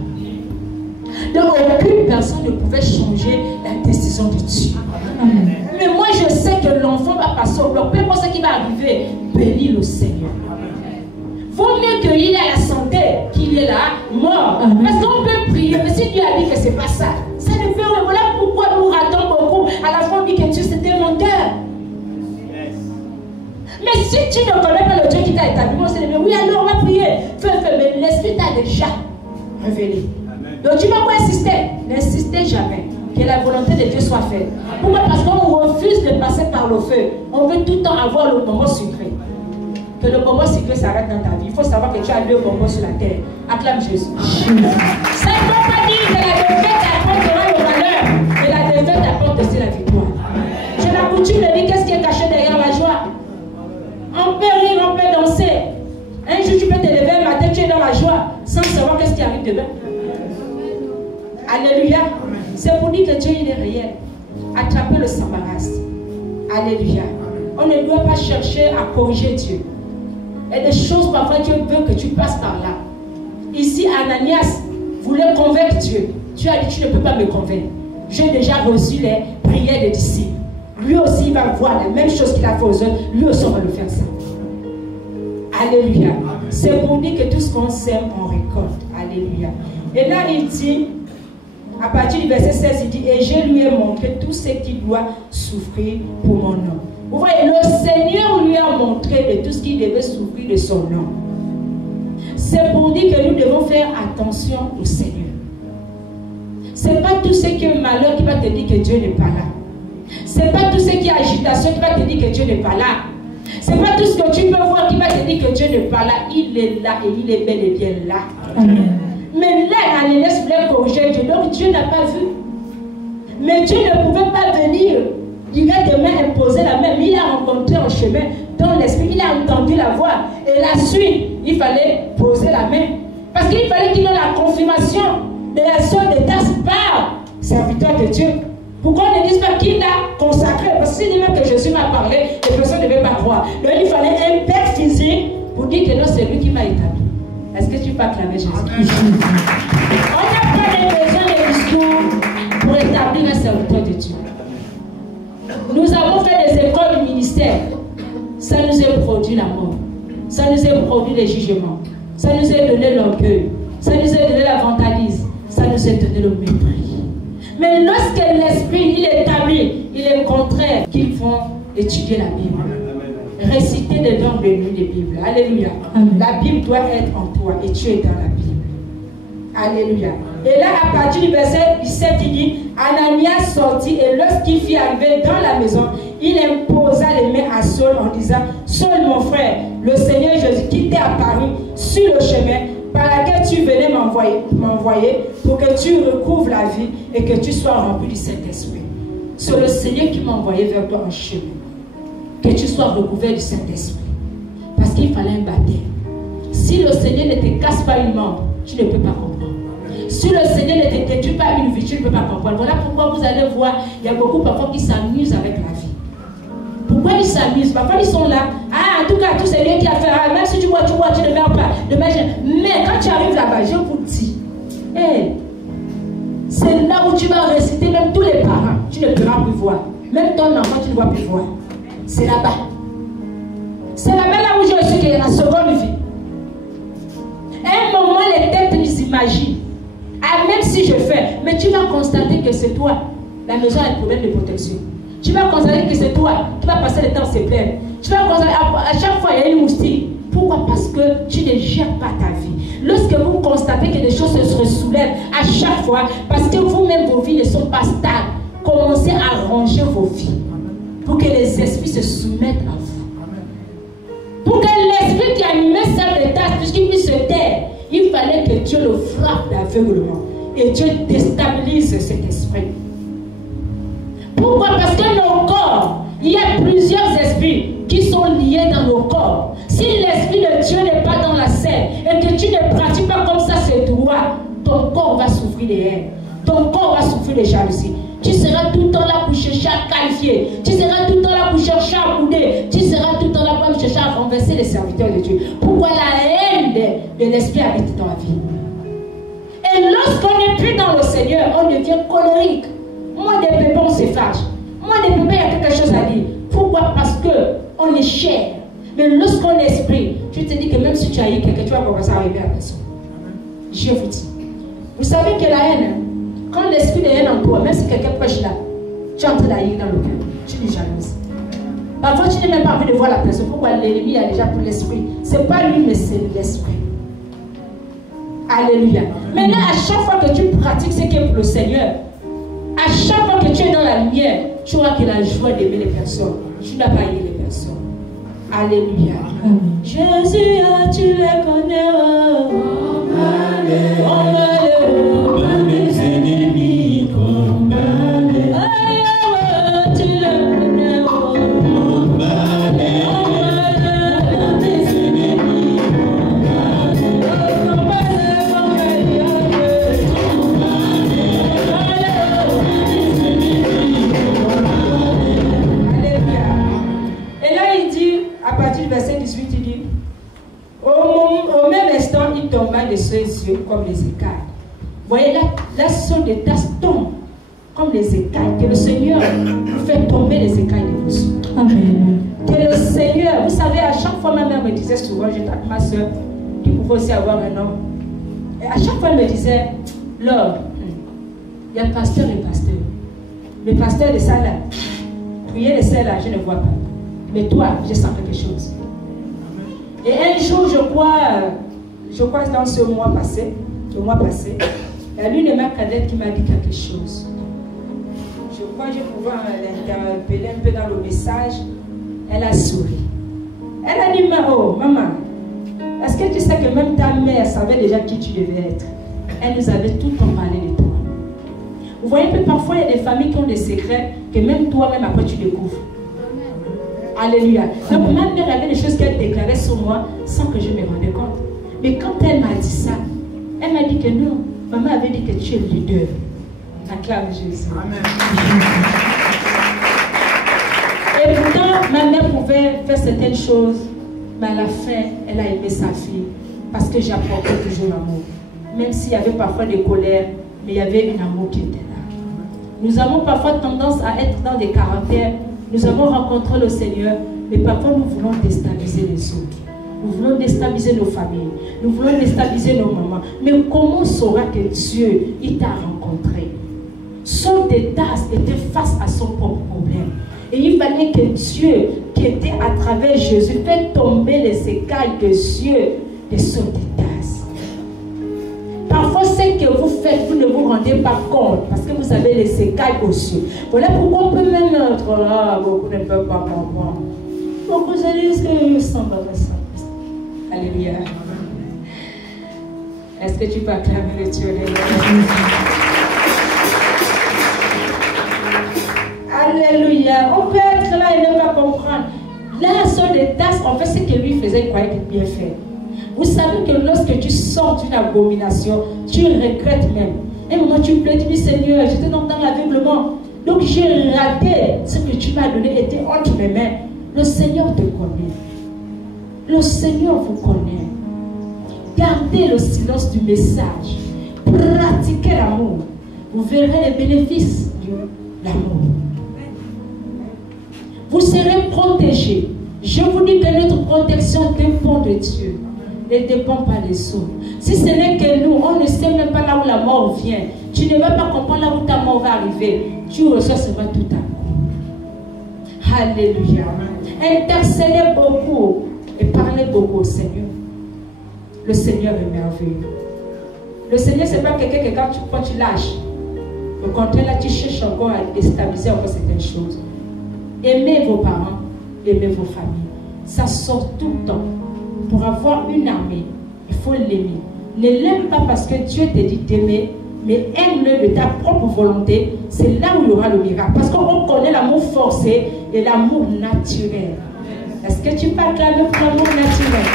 Donc aucune personne ne pouvait changer la décision de Dieu. Amen. Mais moi je sais que l'enfant va passer au bloc. Peu importe ce qui va arriver, bénis le Seigneur. Vaut mieux qu'il ait la santé qu'il est là, mort. Amen. Parce qu'on peut prier, mais si Dieu a dit que c'est pas ça, ça ne fait rien. Voilà pourquoi nous ratons beaucoup. À la fin on dit que Dieu c'était menteur. Mais si tu ne connais pas le Dieu qui t'a établi, on s'est dit, oui, alors on va prier. Fais, mais l'Esprit t'a déjà révélé. Amen. Donc tu vas pas insister. N'insistez jamais que la volonté de Dieu soit faite. Pourquoi? Parce qu'on refuse de passer par le feu. On veut tout le temps avoir le moment sucré. Que le moment sucré s'arrête dans ta vie. Il faut savoir que tu as deux bonbons sur la terre. Acclame Jésus. Ça ne veut pas dire que la défaite apportera le malheur. Et la défaite apporte aussi la victoire. J'ai la coutume de dire qu'est-ce qui est caché derrière la joie. On peut rire, on peut danser. Un jour, tu peux te lever un matin, tu es dans la joie, sans savoir qu'est-ce qui arrive demain. Alléluia. C'est pour dire que Dieu, il est réel. Attraper le s'embarrasse. Alléluia. On ne doit pas chercher à corriger Dieu. Il y a des choses, parfois, Dieu veut que tu passes par là. Ici, Ananias voulait convaincre Dieu. Dieu a dit, tu ne peux pas me convaincre. J'ai déjà reçu les prières des disciples. Lui aussi, il va voir la même chose qu'il a fait aux autres. Lui aussi, on va le faire ça. Alléluia. C'est pour dire que tout ce qu'on sème, on récolte. Alléluia. Et là, il dit, à partir du verset 16, il dit, et je lui ai montré tout ce qu'il doit souffrir pour mon nom. Vous voyez, le Seigneur lui a montré de tout ce qu'il devait souffrir de son nom. C'est pour dire que nous devons faire attention au Seigneur. Ce n'est pas tout ce qui est malheur qui va te dire que Dieu n'est pas là. Ce n'est pas tout ce qui est agitation qui va te dire que Dieu n'est pas là. Ce n'est pas tout ce que tu peux voir qui va te dire que Dieu n'est pas là. Il est là et il est bel et bien là. Amen. Mais là, Ananias voulait corriger Dieu. Donc Dieu n'a pas vu. Mais Dieu ne pouvait pas venir. Il a demain imposé la main. Mais il a rencontré en chemin dans l'esprit. Il a entendu la voix. Et la suite, il fallait poser la main. Parce qu'il fallait qu'il ait la confirmation de la sœur de Tas par serviteur de Dieu. Pourquoi on ne dit pas qu'il l'a consacré? Parce que s'il dit même que Jésus m'a parlé, les personnes ne devaient pas croire. Donc il fallait un père physique pour dire que non, c'est lui qui m'a établi. Est-ce que tu peux acclamer Jésus? On n'a pas besoin de discours pour établir un serviteur de Dieu. Nous avons fait des écoles du ministère. Ça nous a produit la mort. Ça nous a produit les jugements. Ça nous a donné l'orgueil. Ça nous a donné la vandalisme. Ça nous a donné le mépris. Mais lorsque l'esprit il est établi, il est contraire qu'ils vont étudier la Bible. Réciter des langues de nuit des Bibles. Alléluia. Amen. La Bible doit être en toi et tu es dans la Bible. Alléluia. Et là, à partir du verset 17, il dit, Ananias sortit et lorsqu'il fit arriver dans la maison, il imposa les mains à Saul en disant, Saul mon frère, le Seigneur Jésus qui t'est apparu sur le chemin par laquelle tu venais m'envoyer pour que tu recouvres la vie et que tu sois rempli du Saint-Esprit. C'est le Seigneur qui m'a envoyé vers toi en chemin. Que tu sois recouvert du Saint-Esprit. Parce qu'il fallait un baptême. Si le Seigneur ne te casse pas une membre, tu ne peux pas comprendre. Si le Seigneur ne te détruit pas une vie, tu ne peux pas comprendre. Voilà pourquoi vous allez voir, il y a beaucoup parfois qui s'amusent avec la vie. Pourquoi ils s'amusent? Parfois ils sont là. Ah, en tout cas, tout c'est lui qui a fait. Ah, même si tu vois, tu ne meurs pas. Mais quand tu arrives là-bas, je vous dis, hey, c'est là où tu vas réciter même tous les parents. Tu ne pourras plus voir. Même ton enfant, tu ne vas plus voir. C'est là-bas. C'est là-bas là où je suis qu'il y a la seconde vie. À un moment, les têtes ils imaginent. Ah, même si je fais, mais tu vas constater que c'est toi. La maison a un problème de protection. Tu vas constater que c'est toi qui vas passer le temps, c'est plein. Tu vas constater à chaque fois il y a une moustique. Pourquoi? Parce que tu ne gères pas ta vie. Lorsque vous constatez que des choses se soulèvent à chaque fois, parce que vous-même vos vies ne sont pas stables, commencez à ranger vos vies pour que les esprits se soumettent à vous. Pour que l'esprit qui animait cette tâche, puisqu'il puisse se taire, il fallait que Dieu le frappe d'aveuglement. Et Dieu déstabilise cet esprit. Pourquoi? Parce que nos corps, il y a plusieurs esprits qui sont liés dans nos corps. Si l'esprit de Dieu n'est pas dans la scène et que tu ne pratiques pas comme ça c'est droit, ton corps va souffrir des haines. Ton corps va souffrir de jalousie. Tu seras tout le temps là pour chercher à qualifier. Tu seras tout le temps là pour chercher à bouder. Tu seras tout le temps là pour chercher à renverser les serviteurs de Dieu. Pourquoi la haine de l'esprit habite dans la vie? Et lorsqu'on n'est plus dans le Seigneur, on devient colérique. Moi, des pépins, on se fâche. Moi, des pépins, il y a quelque chose à dire. Pourquoi? Parce qu'on est cher. Mais lorsqu'on est esprit, tu te dis que même si tu as eu quelqu'un, tu vas commencer à aimer la personne. Je vous dis. Vous savez que la haine, quand l'esprit de haine en toi, même si quelqu'un prêche là, tu es en train d'ailleurs dans le cœur. Tu es jalouse. Parfois, tu n'as même pas envie de voir la personne. Pourquoi? L'ennemi a déjà pour l'esprit. Ce n'est pas lui, mais c'est l'esprit. Alléluia. Maintenant, à chaque fois que tu pratiques ce qui est pour le Seigneur, à chaque fois que tu es dans la lumière, tu vois qu'il a la joie d'aimer les personnes. Tu n'as pas aimé les personnes. Alléluia. Jésus, tu les connais. Mes ennemis combattent. Tu les connais. Verset 18, il dit, au même instant, il tomba de ses yeux comme les écailles. Voyez, la sonde des tasses tombe comme les écailles. Que le Seigneur vous fait tomber les écailles de vos yeux. Amen. Que le Seigneur, vous savez, à chaque fois, ma mère me disait souvent, j'étais avec ma soeur, qui pouvait aussi avoir un homme. Et à chaque fois, elle me disait, Lord, il y a pasteur et pasteur. Le pasteur de ça là, prier de ça là, je ne vois pas. Mais toi, je sens quelque chose. Et un jour, je crois dans ce mois passé, il y a l'une de mes cadettes qui m'a dit quelque chose. Je crois que je pouvais l'interpeller un peu dans le message. Elle a souri. Elle a dit, maman, est-ce que tu sais que même ta mère savait déjà qui tu devais être? Elle nous avait tout le temps parlé de toi. Vous voyez que parfois, il y a des familles qui ont des secrets que même toi-même après tu découvres. Alléluia. Donc ma mère avait des choses qu'elle déclarait sur moi sans que je me rendais compte. Mais quand elle m'a dit ça, elle m'a dit que non. Maman avait dit que tu es le leader. Acclame Jésus. Amen. Et pourtant, ma mère pouvait faire certaines choses, mais à la fin, elle a aimé sa fille parce que j'apportais toujours l'amour. Même s'il y avait parfois des colères, mais il y avait un amour qui était là. Nous avons parfois tendance à être dans des caractères. Nous avons rencontré le Seigneur, mais parfois nous voulons déstabiliser les autres. Nous voulons déstabiliser nos familles. Nous voulons déstabiliser nos mamans. Mais comment saura que Dieu, il t'a rencontré? Saul de Tarse était face à son propre problème. Et il fallait que Dieu, qui était à travers Jésus, fait tomber les écailles de Dieu de Saul de Tarse. Parfois, ce que vous faites, vous ne vous rendez pas compte parce que vous avez les écailles aux yeux. Voilà pourquoi on peut même être là. Beaucoup ne peuvent pas comprendre. Beaucoup se disent que ça va. Alléluia. Est-ce que tu peux acclamer le Dieu de Alléluia. On peut être là et ne pas comprendre. Là, sur des tasses, en fait, ce que lui faisait, il croyait qu'il bien fait. Vous savez que lorsque tu sors d'une abomination, tu regrettes même. Et moment, tu pleures, tu dis Seigneur, j'étais dans l'aveuglement. Donc j'ai raté ce que tu m'as donné, était entre mes mains. Le Seigneur te connaît. Le Seigneur vous connaît. Gardez le silence du message. Pratiquez l'amour. Vous verrez les bénéfices de l'amour. Vous serez protégés. Je vous dis que notre protection dépend de Dieu. Ne dépend pas des autres. Si ce n'est que nous, on ne sait même pas là où la mort vient. Tu ne vas pas comprendre là où ta mort va arriver. Tu reçois seulement tout à coup. Alléluia. Intercédez beaucoup et parlez beaucoup au Seigneur. Le Seigneur est merveilleux. Le Seigneur, ce n'est pas quelqu'un que quand tu lâches, au contraire, là, tu cherches encore à déstabiliser encore certaines choses. Aimez vos parents, aimez vos familles. Ça sort tout le temps. Pour avoir une armée, il faut l'aimer. Ne l'aime pas parce que Dieu te dit d'aimer, mais aime-le de ta propre volonté. C'est là où il y aura le miracle. Parce qu'on connaît l'amour forcé et l'amour naturel. Est-ce que tu peux acclamer pour l'amour naturel?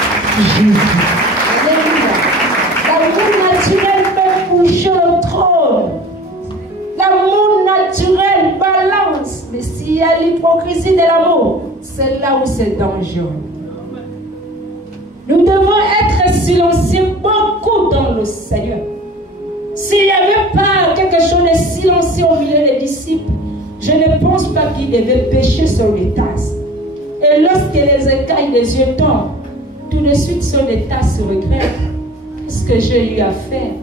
Alléluia. L'amour naturel fait bouger le trône. L'amour naturel balance. Mais s'il y a l'hypocrisie de l'amour, c'est là où c'est dangereux. Nous devons être silencieux beaucoup dans le Seigneur. S'il n'y avait pas quelque chose de silencieux au milieu des disciples, je ne pense pas qu'ils devaient pécher sur les tasses. Et lorsque les écailles des yeux tombent, tout de suite sur les tasses se regrettent. Qu'est-ce que j'ai eu à faire?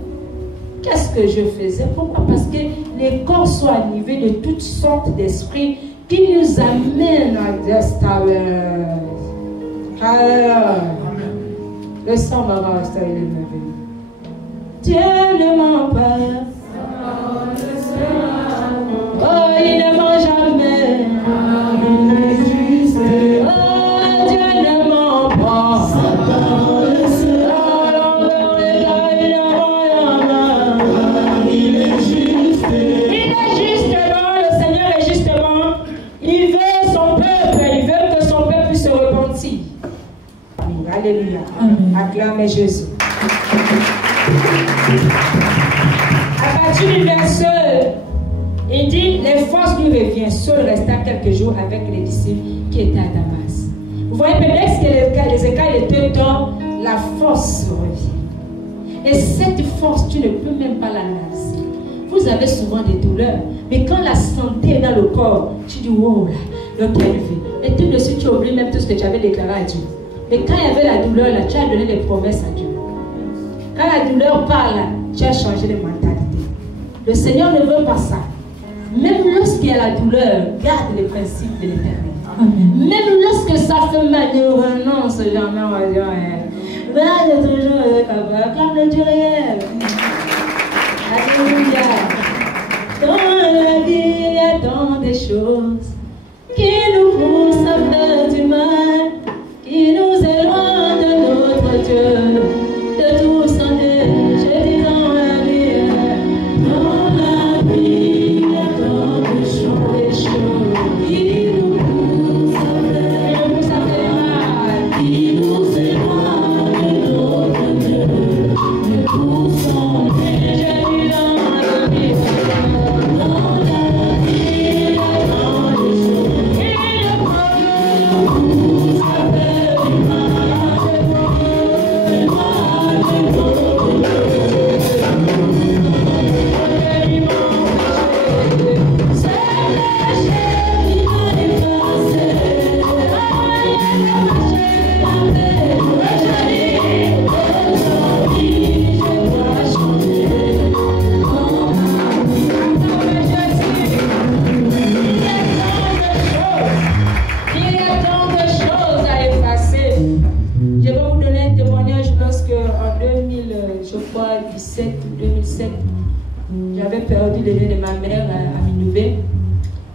Qu'est-ce que je faisais? Pourquoi? Parce que les corps sont animés de toutes sortes d'esprits qui nous amènent à déstabiliser. Le sang va rester élevé. Dieu ne ment pas. Oh, il ne ment jamais. Il est juste. Oh, Dieu ne ment pas. Il est juste. Il est justement, le Seigneur est justement. Il veut son peuple, il veut que son peuple puisse se repentir. Alléluia. Acclamez Jésus. À partir du verset, il dit, les forces lui reviennent. Saul resta quelques jours avec les disciples qui étaient à Damas. Vous voyez, peut-être que les écailles étaient dans la force revient. Et cette force, tu ne peux même pas l'analyser. Vous avez souvent des douleurs, mais quand la santé est dans le corps, tu dis, wow, là, donc il y a une vie. Et tout de suite, tu oublies même tout ce que tu avais déclaré à Dieu. Mais quand il y avait la douleur, là, tu as donné des promesses à Dieu. Quand la douleur parle, là, tu as changé de mentalité. Le Seigneur ne veut pas ça. Même lorsqu'il y a la douleur, garde les principes de l'Éternel. Même lorsque ça fait mal, ne renonce jamais, on va dire, garde toujours capable, comme le Dieu réel. Alléluia. Dans la vie, il y a tant de choses qui nous poussent à faire du mal, qui nous éloigne de notre Dieu, de tout son Dieu. Je dis dans la vie, il y a tant de choses qui nous poussent à faire mal, qui nous éloigne de notre Dieu, de tout son Dieu. Je dis dans la vie, dans la vie, il y a tant de choses qui nous poussent l'aînée de ma mère à Minouvé.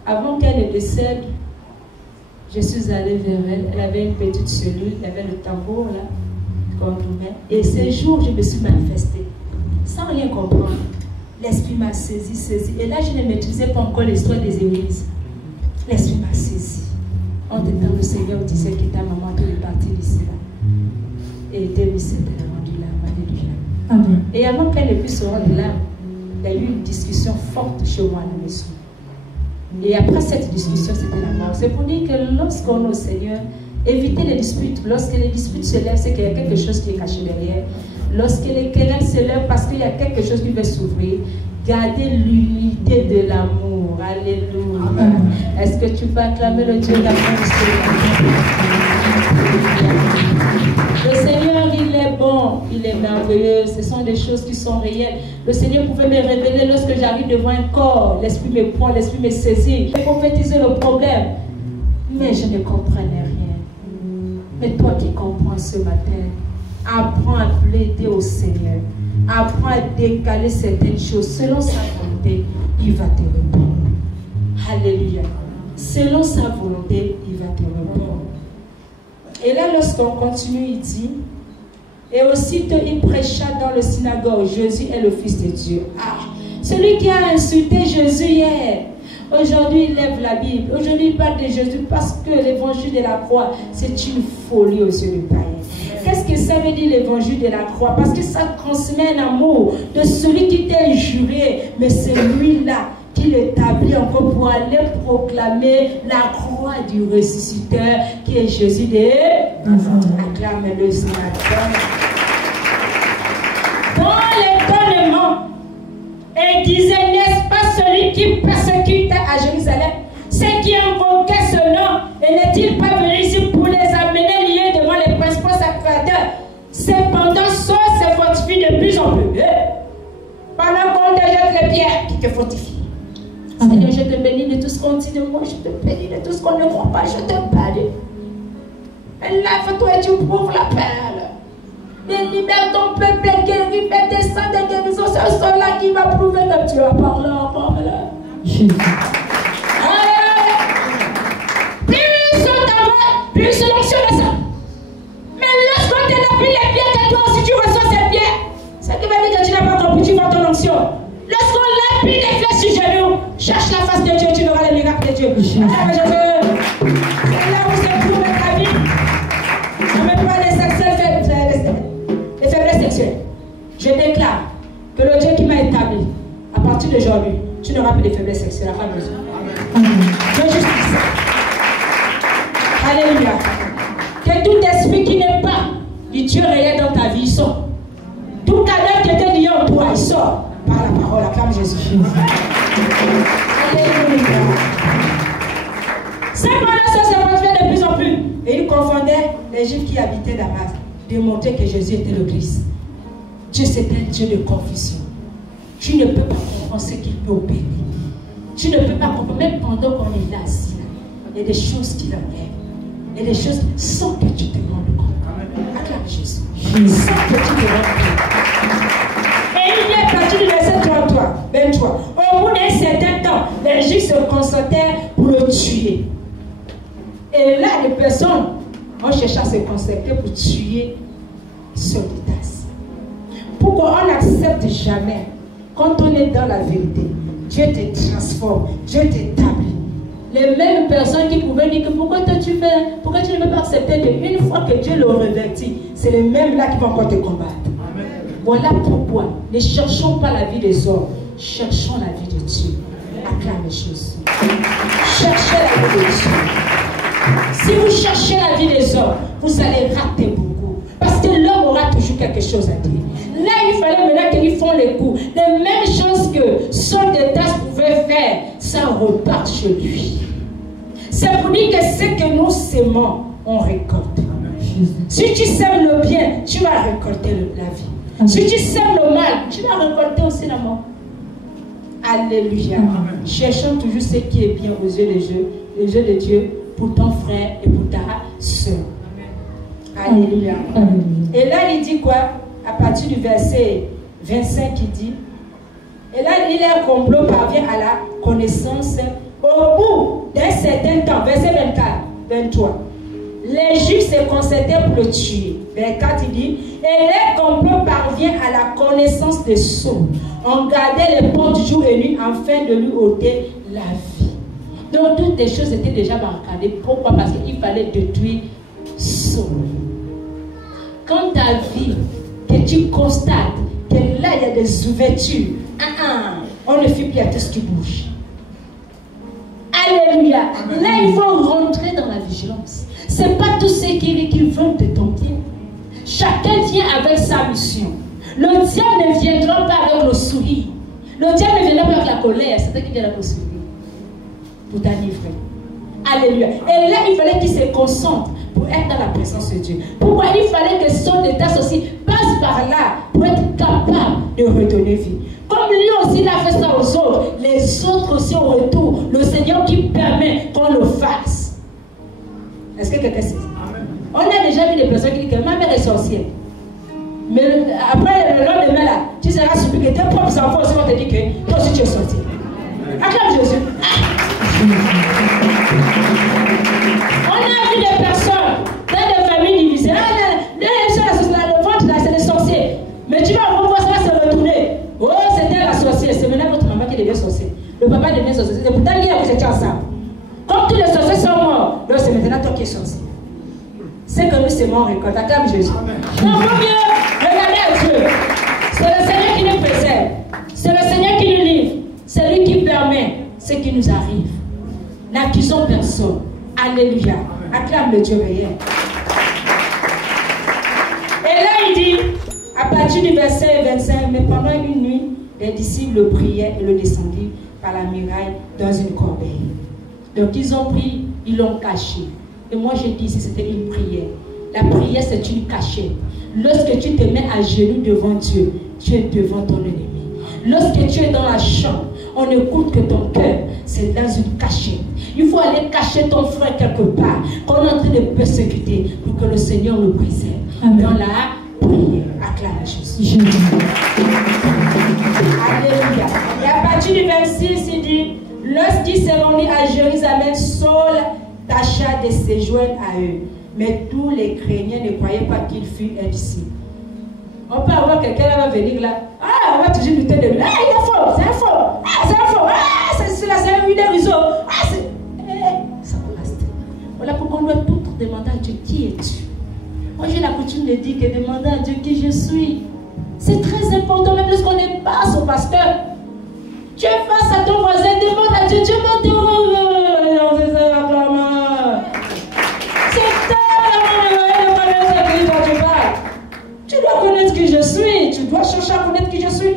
Avant qu'elle ne décède, je suis allée vers elle. Elle avait une petite cellule, elle avait le tambour là, qu'on tournait. Et ces jours, je me suis manifestée, sans rien comprendre. L'esprit m'a saisi. Et là, je ne maîtrisais pas encore l'histoire des églises. L'esprit m'a saisi. En temps, le Seigneur disait que ta maman devait partir d'ici là. Et 2007, elle a rendu l'âme. Alléluia. Amen. Et avant qu'elle ne puisse se rendre là, il y a eu une discussion forte chez moi à la maison. Et après cette discussion, c'était la mort. C'est pour dire que lorsqu'on est au Seigneur, évitez les disputes. Lorsque les disputes se lèvent, c'est qu'il y a quelque chose qui est caché derrière. Lorsque les querelles se lèvent, parce qu'il y a quelque chose qui veut s'ouvrir, gardez l'unité de l'amour. Alléluia. Est-ce que tu peux acclamer le Dieu d'amour? Le Seigneur, il est bon, il est merveilleux. Ce sont des choses qui sont réelles. Le Seigneur pouvait me révéler lorsque j'arrive devant un corps. L'Esprit me prend, l'Esprit me saisit. Je prophétiser le problème. Mais je ne comprenais rien. Mais toi qui comprends ce matin, apprends à plaider au Seigneur. Apprends à décaler certaines choses. Selon sa volonté, il va te répondre. Alléluia. Selon sa volonté, il va te répondre. Et là, lorsqu'on continue, il dit, et aussitôt il prêcha dans le synagogue, Jésus est le Fils de Dieu. Ah, celui qui a insulté Jésus hier, aujourd'hui il lève la Bible. Aujourd'hui il parle de Jésus parce que l'évangile de la croix, c'est une folie aux yeux du païen. Qu'est-ce que ça veut dire l'évangile de la croix? Parce que ça transmet un amour de celui qui t'a injurié, mais c'est lui-là qui l'établit encore pour aller proclamer la croix du ressusciteur qui est Jésus de acclame-le ce matin. Dans l'étonnement, il disait, n'est-ce pas celui qui persécutait à Jérusalem, ceux qui invoquaient ce nom, et n'est-il pas venu ici pour les amener liés devant les principaux sacrificateurs? Cependant, ceux se fortifient de plus en plus. Pendant qu'on te jette les pierres qui te fortifient. Seigneur, je te bénis de tout ce qu'on dit de moi, je te bénis de tout ce qu'on ne croit pas, je te bénis. Lève-toi et tu prouves la perle. Et libère ton peuple guéri, fais descendre des guérisons. C'est cela qui va prouver que tu as parlé encore là. Jésus. Plus on t'envoie, plus l'onction descend. Mais lorsqu'on te lapide les pierres de toi, si tu reçois ces pierres, ça qui va dire que tu n'as pas compris, tu vois ton onction. Lorsqu'on lapide les flèches sur genoux, cherche la face de Dieu, tu verras les miracles de Dieu. C'est là où se trouve ta vie. Ne mets pas les faiblesses sexuelles. Je déclare que le Dieu qui m'a établi, à partir d'aujourd'hui, tu n'auras plus de faiblesses sexuelles. À part besoin. Je juste ça. Alléluia. Que tout esprit qui n'est pas du Dieu réel dans ta vie, il sort. Tout cadavre qui était lié en toi, il sort. Par la parole, acclame Jésus. Alléluia. Cependant, ça se continuait de plus en plus. Et il confondait les Juifs qui habitaient Damas, de montrer que Jésus était le Christ. Dieu, c'est un Dieu de confusion. Tu ne peux pas comprendre ce qu'il peut opérer. Tu ne peux pas comprendre, même pendant qu'on est là, assis, il y a des choses qui l'enlèvent. Il y a des choses sans que tu te rendes compte. Acclame Jésus. Sans que tu te rendes compte. Et il est parti du verset 23. Au bout d'un certain temps, les Juifs se concertèrent pour le tuer. Et là, les personnes ont cherché à se concerter pour tuer Sauditas. Pourquoi on n'accepte jamais, quand on est dans la vérité, Dieu te transforme, Dieu t'établit. Les mêmes personnes qui pouvaient dire que pourquoi tu fais, pourquoi tu ne veux pas accepter Dieu? Une fois que Dieu le revertit, c'est les mêmes là qui vont encore te combattre. Amen. Voilà pourquoi ne cherchons pas la vie des hommes, cherchons la vie de Dieu. Acclame Jésus. Cherchez la vie de Dieu. Si vous cherchez la vie des hommes, vous allez rater beaucoup. Parce que l'homme aura toujours quelque chose à dire. Là, il fallait maintenant qu'ils font les coups. Les mêmes choses que Sauditas pouvait faire, ça repart chez lui. C'est pour dire que ce que nous sémons, on récolte. Si tu sèmes le bien, tu vas récolter la vie. Si tu sèmes le mal, tu vas récolter aussi la mort. Alléluia. Cherchons toujours ce qui est bien aux yeux de Dieu, pour ton frère et pour ta soeur. Alléluia. Et là, il dit quoi? À partir du verset 25, il dit, Et là, il dit, leur complot parvient à la connaissance au bout d'un certain temps. Verset 24, 23. Les Juifs se concertaient pour le tuer. Verset 4, il dit, et leur complot parvient à la connaissance de Saul. On gardait les portes jour et nuit afin de lui ôter la vie. Donc toutes les choses étaient déjà barricadées. Pourquoi? Parce qu'il fallait détruire Saul. Quand ta vie, que tu constates que là il y a des ouvertures, on ne fait plus à tout ce qui bouge. Alléluia. Là il faut rentrer dans la vigilance. Ce n'est pas tous ceux qui veulent de ton bien. Chacun vient avec sa mission. Le diable ne viendra pas avec le sourire. Le diable ne viendra pas avec la colère. C'est toi qui viens avec le sourire. Pour t'enivrer. Alléluia. Et là, il fallait qu'il se concentre pour être dans la présence de Dieu. Pourquoi? Il fallait que son état aussi passe par là pour être capable de redonner vie. Comme lui aussi il a fait ça aux autres, les autres aussi au retour, le Seigneur qui permet qu'on le fasse. Est-ce que quelqu'un sait? On a déjà vu des personnes qui disent que ma mère est sorcière. Mais après le lendemain là, tu seras surpris que tes propres enfants aussi vont te dire que toi aussi tu es sorcière. Acclame Jésus. On a vu des personnes dans des familles divisées. Le ventre là, c'est des sorciers. Mais tu vas voir, ça va se retourner. Oh, c'était la sorcière. C'est maintenant votre maman qui devient sorcière. Le papa devient sorcier. Et pourtant, hier, vous étiez ensemble. Comme tous les sorciers sont morts, donc c'est maintenant toi qui es sorcier. C'est que nous, c'est mon récolte. Acclame Jésus. Non, vaut mieux regarder à Dieu. C'est le Seigneur qui nous préserve. C'est le Seigneur qui nous livre. C'est lui qui permet ce qui nous arrive. N'accusons personne. Alléluia. Acclame le Dieu réel. Et là, il dit, à partir du verset 25, mais pendant une nuit, les disciples le priaient et le descendirent par la muraille dans une corbeille. Donc, ils ont pris, ils l'ont caché. Et moi, je dis, c'était une prière. La prière, c'est une cachette. Lorsque tu te mets à genoux devant Dieu, tu es devant ton ennemi. Lorsque tu es dans la chambre, on n'écoute que ton cœur. C'est dans une cachette. Il faut aller cacher ton frère quelque part, qu'on est en train de persécuter pour que le Seigneur le préserve. Amen. Dans la prière. Acclame Jésus. Alléluia. Et à partir du 26, il dit, lorsqu'il s'est rendu à Jérusalem, Saul tâcha de se joindre à eux. Mais tous les chrétiens ne croyaient pas qu'il fût un disciple. On peut avoir quelqu'un qui va venir là. Ah, on va toujours lutter de lui. Ah, il est faux, c'est un faux. Ah, c'est un faux. Ah, c'est là, c'est un réseau. Ah, c'est. Ça va rester. Voilà pourquoi on doit tout demander à Dieu qui es-tu. Moi, j'ai la coutume de dire que demander à Dieu qui je suis. C'est très important, même lorsqu'on est face au pasteur. Tu es face à ton voisin, demande à Dieu. Dieu m'a dit, tu dois connaître qui je suis. Tu dois chercher à connaître qui je suis.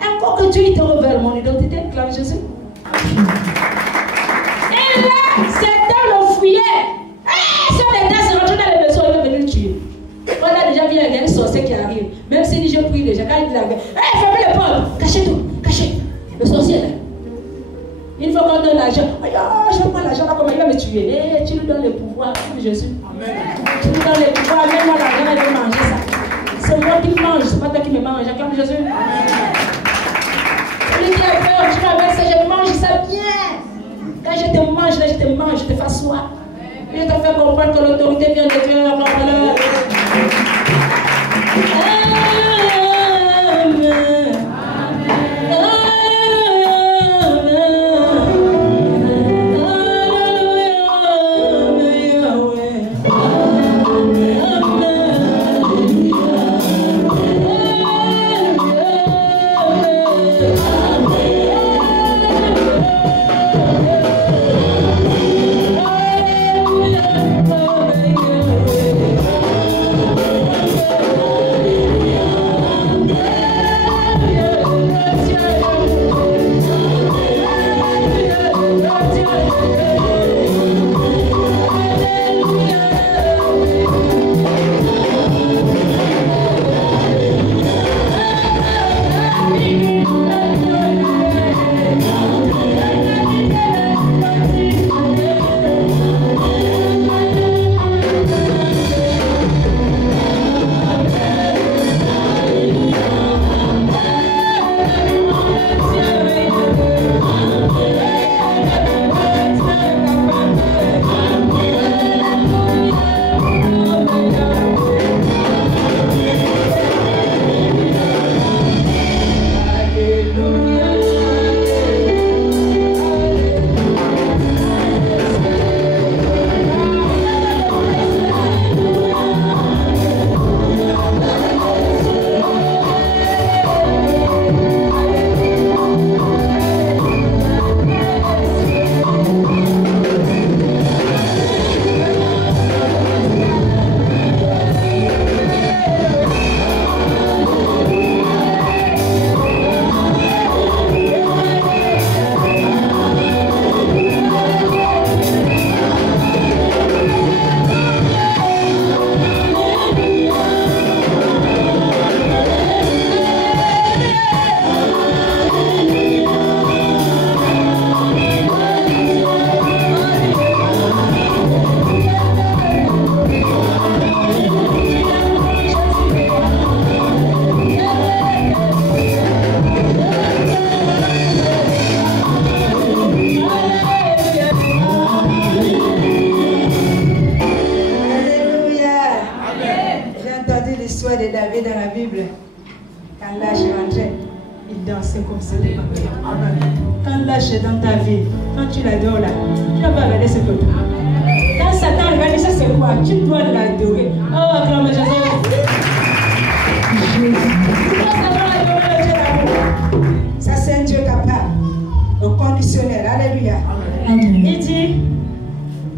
Encore que Dieu te révèle mon identité, clame Jésus. Et là, Satan le fouillait. Son état se rentré dans les maisons, il va venir le tuer. On a déjà vu un sorcier qui arrive. Même s'il dit je prie déjà, quand il dit la gueule, fermez les portes, cachez tout, cachez. Le sorcier là. Une fois qu'on donne l'argent, je vais prendre l'argent là, comment il va me tuer. Tu lui donnes le pouvoir, Jésus. Amen. Tu lui donnes le pouvoir, même moi l'argent, il va manger ça. C'est moi qui mange, c'est pas toi qui me mange. Acclame Jésus. Celui qui a peur, tu m'avais ça, je mange ça bien. Quand je te mange, là, je te mange, je te fais asseoir. Je te fais comprendre que l'autorité vient de Dieu. Amen. C'est comme ça. Quand lâche dans ta vie, quand tu l'adores là, tu ne vas pas regarder ce côté. Quand Satan regarde, ça c'est quoi? Tu dois l'adorer. Oh, acclame Jésus. Ça c'est un Dieu capable, au conditionnel. Alléluia. Il dit,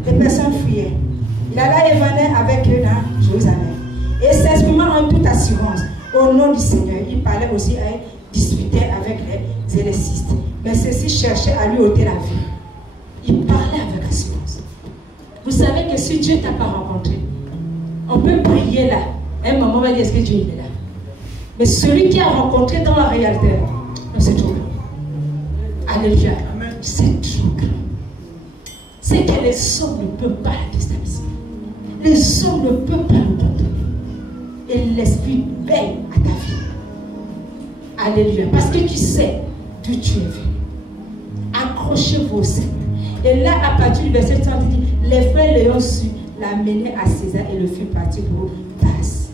les personnes fuyaient. Il alla et venait avec eux dans Jérusalem. Et s'exprimant en toute assurance au nom du Seigneur, il parlait aussi à discuter avec les élésistes. Mais ceux-ci cherchaient à lui ôter la vie. Il parlait avec assurance. Vous savez que si Dieu ne t'a pas rencontré, on peut prier là. Un moment, on va dire, est-ce que Dieu est là? Mais celui qui a rencontré dans la réalité, non, c'est trop grand. Alléluia. C'est trop grand. C'est que les hommes ne peuvent pas la déstabiliser. Les hommes ne peuvent pas nous contrôler. Et l'esprit veille à ta vie. Alléluia. Parce que tu sais d'où tu es venu. Accrochez-vous au Seigneur. Et là, à partir du verset 30, il dit, les frères l'ayant su, l'amenaient à César et le firent partir pour Tarse.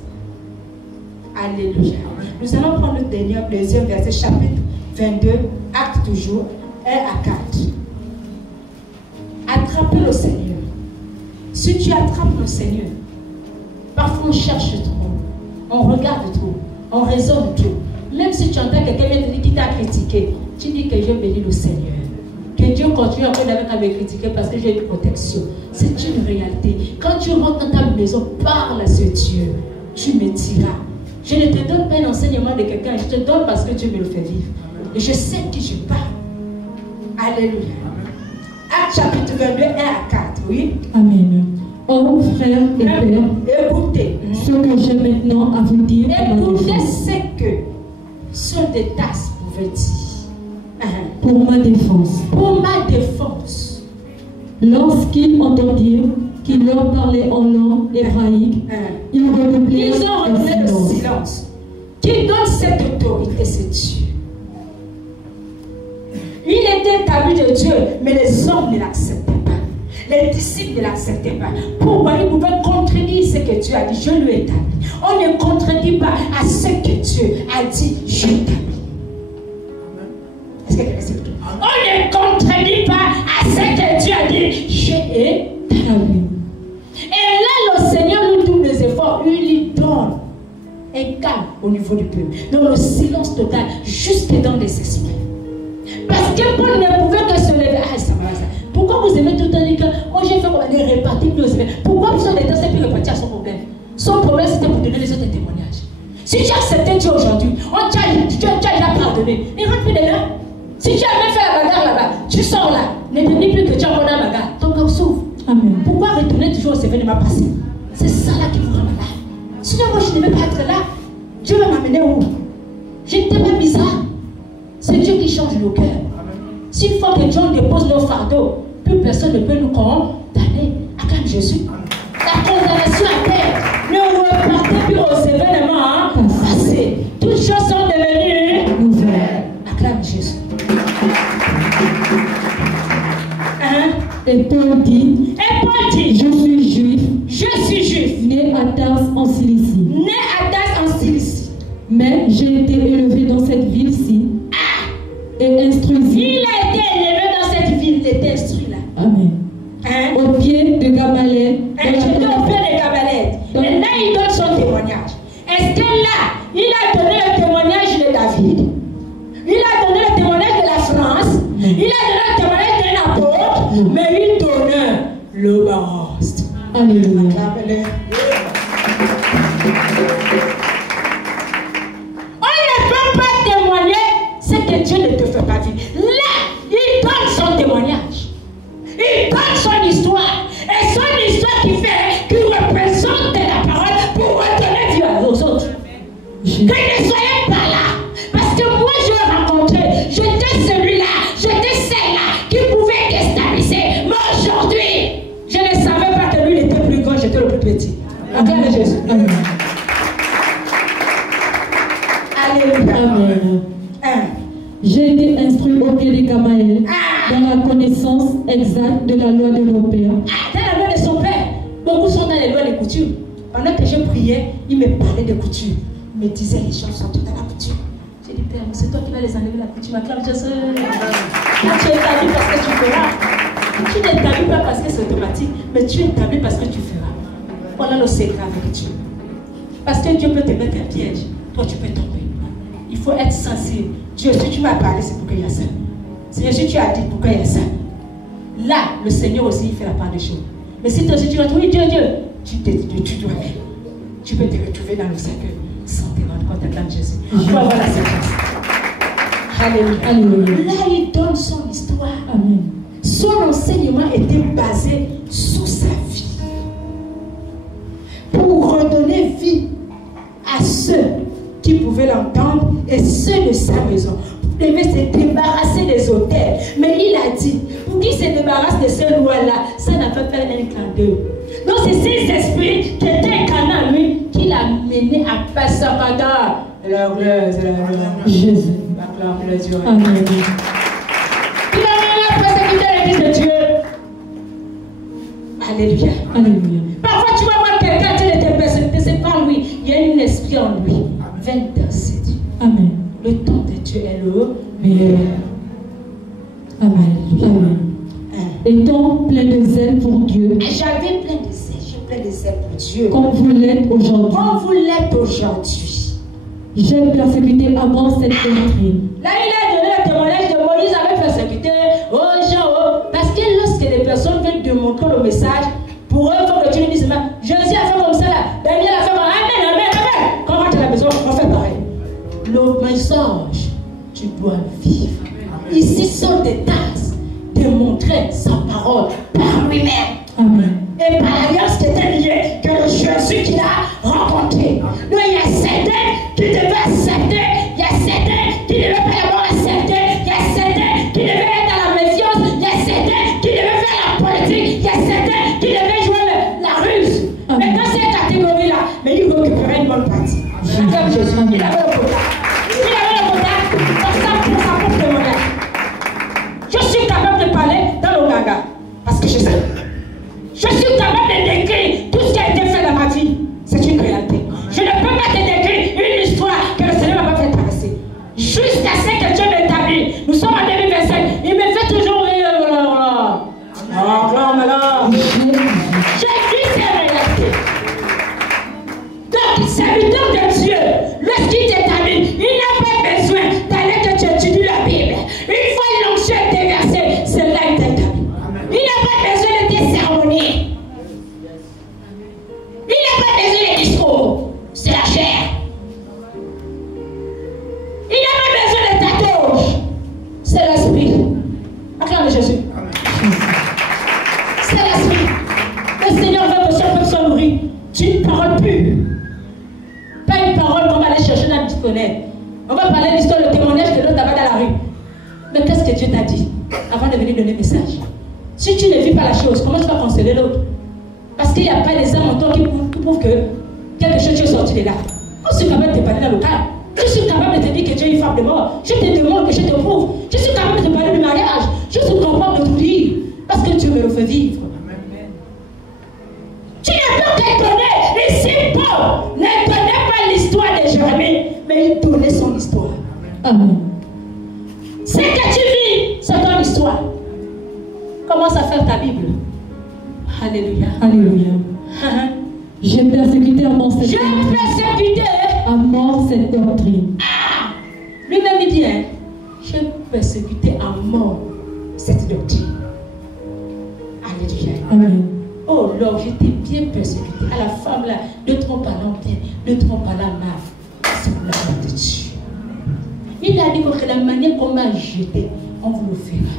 Alléluia. Nous allons prendre le deuxième verset, chapitre 22, acte toujours, 1 à 4. Attrapez le Seigneur. Si tu attrapes le Seigneur, parfois on cherche trop, on regarde trop, on raisonne trop. Même si tu entends quelqu'un qui t'a critiqué, tu dis que je bénis le Seigneur. Que Dieu continue encore à me critiquer parce que j'ai une protection. C'est une réalité. Quand tu rentres dans ta maison, parle à ce Dieu. Tu me diras. Je ne te donne pas un enseignement de quelqu'un, je te donne parce que Dieu me le fait vivre. Et je sais qui je parle. Alléluia. Acte chapitre 22, 1 à 4, oui. Amen. Oh, frères et pères, écoutez ce que j'ai maintenant à vous dire. Écoutez ce que Saul de Tarse pouvait dire. Pour ma défense. Pour ma défense. Lorsqu'ils entendirent qu'il leur parlait en langue hébraïque, ils ont redoublé le silence. Qui donne cette autorité, c'est Dieu. Il était établi de Dieu, mais les hommes ne l'acceptaient pas. Les disciples ne l'acceptaient pas. Pourquoi ils pouvaient contredire ce que Dieu a dit? Je lui ai établi. On ne contredit pas à ce que Dieu a dit, je t'établis. Est-ce que c'est tout? On ne contredit pas à ce que Dieu a dit, je établi. Et là, le Seigneur nous double les efforts, il lui donne un calme au niveau du peuple. Donc le silence total, jusque dans les esprits. Parce que Paul ne pouvait que se lever. Ah, ça va, ça. Pourquoi vous aimez tout le temps dire que oh, j'ai fait pour les répartir plus aux événements? Pourquoi vous avez été plus répartir à son problème? Son problème, c'était pour donner les autres témoignages. Si tu as accepté Dieu aujourd'hui, tu as déjà pardonné. Ne rentre plus dedans. Si tu avais fait la bagarre là-bas, tu sors là. Ne te dis plus que tu as encore la bagarre. Ton corps s'ouvre. Amen. Pourquoi retourner toujours aux événements passés? C'est ça là qui vous rend malade. Sinon, moi, je ne vais pas être là. Dieu va m'amener où? J'étais pas bizarre. C'est Dieu qui change nos cœurs. S'il faut que Dieu dépose nos fardeaux, plus personne ne peut nous condamner. Acclame Jésus. La condamnation à terre. Ne repartez plus aux événements passés. Toutes choses sont devenues nouvelles. Acclame Jésus. Et Paul dit, je suis juif, né à Tarse en Cilicie. Mais j'ai été élevé dans cette ville-ci et instruit. Il a été élevé dans cette ville, il était instruit là. Amen. Au pied de Gamaliel. Au pied de Gamaliel. Et là, il donne son témoignage. Est-ce que là, il a donné le témoignage de David? Il a donné le témoignage de la France? Il a donné le témoignage d'un apôtre? Mais il donne le reste. Alléluia. Dieu ne te fait pas vivre. Là, il donne son témoignage. Il donne son histoire. Et son histoire qui fait, qui représente la parole pour redonner Dieu aux autres. Que ne soyez pas là. Parce que moi, je l'ai rencontré. J'étais celui-là. J'étais celle-là qui pouvait déstabiliser. Mais aujourd'hui, je ne savais pas que lui, il était plus grand. J'étais le plus petit. Acclame Jésus. Amen. Alléluia. Amen. J'ai été instruit au pied de Gamaliel dans la connaissance exacte de la loi de nos pères. Dans la loi de son père, beaucoup sont dans les lois des coutumes. Pendant que je priais, il me parlait de coutumes. Il me disait les gens sont toutes dans la coutume. Tu dis, Père, c'est toi qui vas les enlever la pluie. Tu m'acclames, Jésus. Là, tu es établi parce que tu feras. Tu n'établis pas parce que c'est automatique, mais tu établis parce que tu feras. Voilà le secret avec Dieu. Parce que Dieu peut te mettre un piège. Toi, tu peux tomber. Il faut être sensible. Dieu, si tu m'as parlé, c'est pourquoi il y a ça. Seigneur, si tu as dit pourquoi il y a ça. Là, le Seigneur aussi, il fait la part des choses. Mais si toi aussi tu vas trouver Dieu, tu dois aller. Tu peux te retrouver dans le cercueil sans te rendre compte de Jésus. Tu vas avoir la sagesse. Alléluia. Alléluia. Là, il donne son histoire. Amen. Son enseignement était basé sur sa vie. Pour redonner vie à ceux qui pouvaient l'entendre et ceux de sa maison. Il devait se débarrasser des autels. Mais il a dit, pour qu'il se débarrasse de ces lois-là, ça n'a pas fait un clin d'œil. Donc c'est ces esprits qui étaient incarnés en lui qui l'a mené à Passamada. La gloire, Jésus. La gloire de Dieu. Amen. Il a mené à persécuter l'église de Dieu. Alléluia. Alléluia. Parfois tu vas voir quelqu'un qui était persécuté, c'est pas lui. Il y a un esprit en lui. 27. Amen. Le temps de Dieu est le meilleur. Amen. Amen. Étant plein de zèle pour Dieu. J'avais plein de zèle. J'ai plein de zèle pour Dieu. Comme vous l'êtes aujourd'hui. Comme vous l'êtes aujourd'hui. J'ai persécuté avant cette doctrine. Là, il a donné le témoignage de Moïse avait persécuté. Oh, Jean, oh. Parce que lorsque les personnes viennent de montrer le message, pour eux, il faut que tu lui dises, Jésus a fait comme ça là. Daniel a fait comme ça. Amen, amen, amen. Quand on rentre à la maison, on fait pareil. Le message, tu dois vivre. Ici sont des tasses de montrer sa parole par lui-même. Amen. Et par l'alliance qui était liée, que le Jésus qu'il a rencontré. Donc il y a certains qui devaient accepter, il y a certains qui devaient pas d'abord accepter, il y a certains qui devaient être dans la méfiance, il y a certains qui devaient faire la politique, il y a certains qui devaient jouer la ruse. Mais dans ces catégories-là, mais il récupérait une bonne partie. Comme Jésus, il avait le quota. Il avait le quota pour sa propre témoignage. Je suis capable de parler dans le gaga parce que je sais. Je suis capable de décrire tout ce qui a été fait dans ma vie. C'est une réalité. Je ne peux pas te décrire une histoire que le Seigneur m'a pas fait traverser. Jusqu'à ce que Dieu m'établit. Nous sommes en 2025. Il me fait toujours rire. J'ai vu ces réalités. Donc, serviteur de Dieu, lorsqu'il t'établit, il n'a pas besoin d'aller que tu étudies la Bible. Une fois l'onction est déversée, c'est là qu'il t'établit. Il n'a pas besoin de tes cérémonies. Il n'a pas besoin de discours. C'est la chair. Il n'a pas besoin de tatouage. C'est l'esprit. Acclame Jésus. C'est l'esprit. Le Seigneur veut que son peuple soit nourri d'une parole pure. Pas une parole qu'on va aller chercher dans le dictionnaire. On va parler de l'histoire, le témoignage de l'autre là-bas dans la rue. Mais qu'est-ce que Dieu t'a dit avant de venir donner le message? Si tu ne vis pas la chose, comment tu vas consoler l'autre? Parce qu'il n'y a pas des âmes en toi qui prouvent que quelque chose est sorti de là. Je suis capable de te parler dans le cas. Je suis capable de te dire que Dieu est une femme de mort. Je te demande que je te prouve. Je suis capable de te parler du mariage. Je suis capable de tout dire. Parce que Dieu me le fait vivre. Tu ne peux qu'étonner. Ici, Paul ne connaît pas l'histoire de Jérémie, mais il donnait son histoire. Amen. Ce que tu vis, c'est ton histoire. Commence à faire ta Bible. Alléluia. Alléluia. J'ai persécuté à mort cette J'ai doctrine. persécuté. À mort cette doctrine. Ah, lui-même il dit, hein, j'ai persécuté à mort cette doctrine. Alléluia. Amen. Oh Lord, j'étais bien persécuté. À la femme là, de trop parlant bien, de trop parlant mal. C'est pour la gloire de Dieu. Il a dit que la manière qu'on m'a jeté, on vous le fera.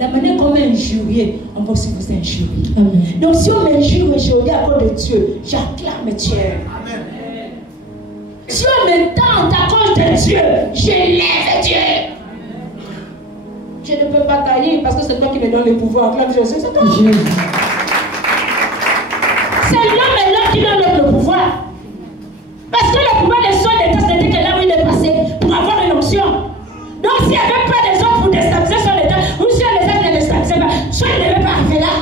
La manière qu'on m'a injurié, on va aussi vous injurer. Amen. Donc si on m'injure aujourd'hui à cause de Dieu, j'acclame Dieu. Amen. Si on me tente à cause de Dieu, j'élève Dieu. Je ne peux pas tailler parce que c'est toi qui me donne le pouvoir. Acclame Jésus, c'est toi. Jésus. C'est l'homme et l'homme qui donne le pouvoir. Parce que le pouvoir des soins des tasses n'était que là où il est passé pour avoir une onction. Donc s'il n'y avait pas des autres pour déstabiliser son état, ou si on les autres ne déstabilisaient pas, soit il ne devait pas arriver là.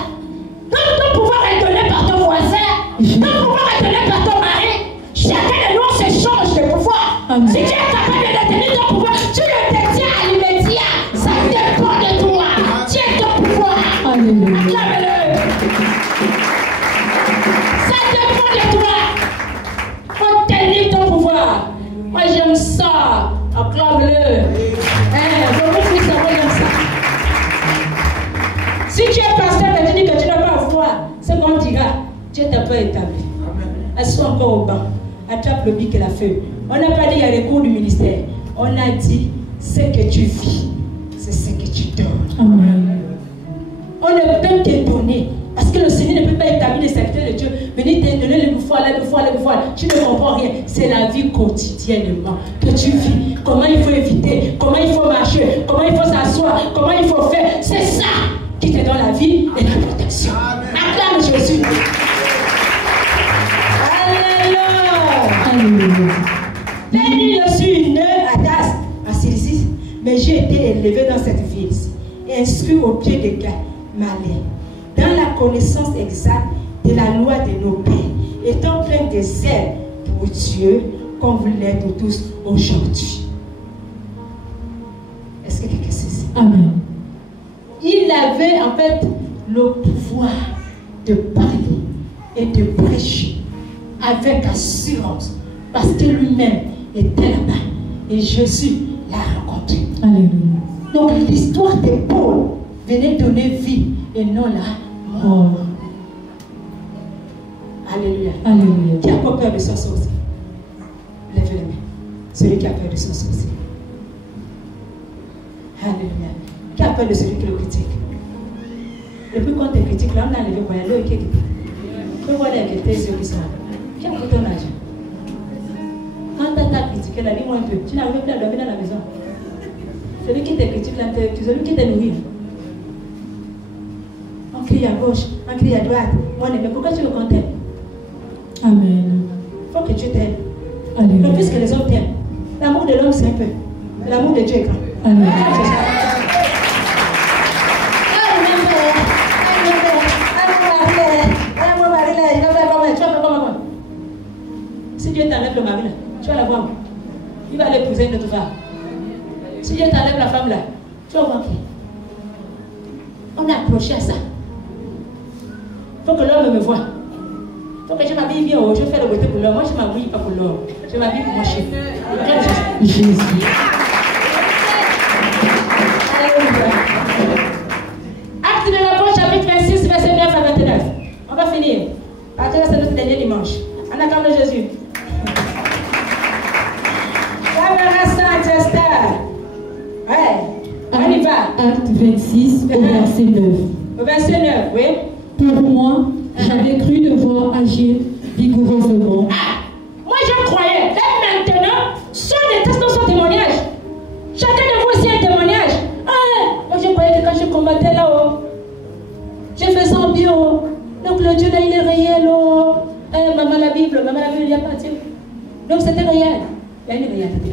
Donc ton pouvoir est donné par ton voisin, ton pouvoir est donné par ton mari. Chacun de nous se change de pouvoir. Amen. Si tu es capable de détenir ton pouvoir, Alléluia. Acclame-le. Ça dépend de toi. Faut tenir ton pouvoir. Moi j'aime ça. Acclame-le. Beaucoup de filles, moi j'aime ça. Si tu es pasteur et tu dis que tu n'as pas foi, c'est qu'on dira, Dieu t'a pas établi. Assois encore au banc. Attrape le bic et la feuille. On n'a pas dit il y a les cours du ministère. On a dit ce que tu vis, c'est ce que tu donnes. Amen. On ne peut te donner. Parce que le Seigneur ne peut pas établir les serviteurs de Dieu. Venir te donner les bouffons, les bouffons, les bouffons. Tu ne comprends rien. C'est la vie quotidiennement que tu vis. Comment il faut éviter, comment il faut marcher, comment il faut s'asseoir, comment il faut faire. C'est ça qui te donne la vie et la protection. Acclame Jésus. Alléluia. Béni, je suis né à Das, à Cilicie, mais j'ai été élevé dans cette ville et instruit au pied des Gamaliel, dans la connaissance exacte de la loi de nos pères, étant plein de zèle pour Dieu, comme vous l'êtes tous aujourd'hui. Est-ce que quelqu'un sait ça? Amen. Il avait en fait le pouvoir de parler et de prêcher avec assurance, parce que lui-même était là-bas et Jésus l'a rencontré. Alléluia. Donc l'histoire de Paul venait donner vie et non la mort. Alléluia. Alléluia. Qui a pas peur de son sorcier? Lève les mains. Celui qui a peur de son sorcier. Alléluia. Qui a peur de celui qui le critique? Depuis quand tu critiques, là, on a levé pour aller au Kéké. Que voilà que tes yeux qui sont là. Qui a pris ton âge? Quand tu as critiqué, la dis-moi un peu. Tu n'arrives plus à dormir dans la maison. Celui qui te critique, là, celui qui te nourrit. On crie à gauche, on crie à droite. Mon aimé, pourquoi tu le contentes? Amen. Il faut que Dieu t'aime. Alléluia. Le plus que les hommes t'aiment. L'amour de l'homme, c'est un peu. L'amour de Dieu est grand. Alléluia. Si Dieu t'enlève le mari là, tu vas la voir. Il va l'épouser une autre femme. Si Dieu t'enlève la femme là, tu vas voir qui? On a approché à ça. Il faut que l'homme me voie. Il faut que je m'habille bien. Je fais le beauté pour l'homme. Moi, je ne m'habille pas pour l'homme. Je m'habille pour mon chef. Jésus. Alléluia. Acte de l'Apôtre, chapitre 26, verset 9 à 29. On va finir. Partir de notre dernier dimanche. En acclame de Jésus. Ouais. On y va. Acte 26 au verset 9. Au verset 9, oui. Pour moi, j'avais cru devoir agir vigoureusement. Ah, moi je croyais. Là maintenant, son détestant son témoignage. Chacun de vous aussi un témoignage. Ah, moi je croyais que quand je combattais là-haut, je faisais en bio. Donc le Dieu là il est réel. Oh. Maman la Bible, il n'y a pas Dieu. Donc c'était réel. Il y a une réalité.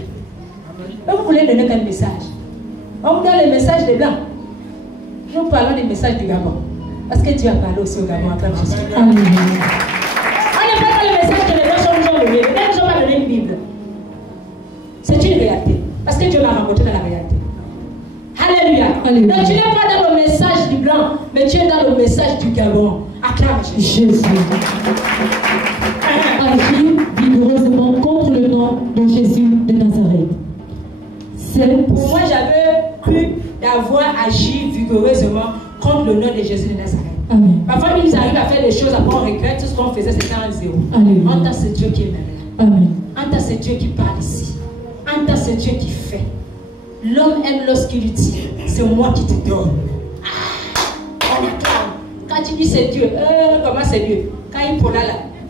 Donc vous voulez donner quel message? On vous donne le message des Blancs. Nous parlons du message du Gabon. Parce que Dieu a parlé aussi au Gabon. Acclame Jésus. Amen. On n'est pas dans le message que les Blancs nous ont donné. Les Blancs nous ont pas donné une Bible. C'est une réalité. Parce que Dieu m'a rencontré dans la réalité. Alléluia. Alléluia. Donc tu n'es pas dans le message du Blanc, mais tu es dans le message du Gabon. Acclame Jésus. Jésus. Agir vigoureusement contre le nom de Jésus de Nazareth. C'est Pour moi, j'avais cru d'avoir agi vigoureusement contre le nom de Jésus de Nazareth. Amen. Parfois, il nous arrive à faire des choses, après on regrette, tout ce qu'on faisait, c'était un zéro. Alléluia. En tant c'est Dieu qui est même là. Amen. En tant c'est Dieu qui parle ici. En tant c'est Dieu qui fait. L'homme aime lorsqu'il dit, c'est moi qui te donne. Ah, on acclame. Quand tu dis c'est Dieu, comment c'est Dieu? Quand il prend là,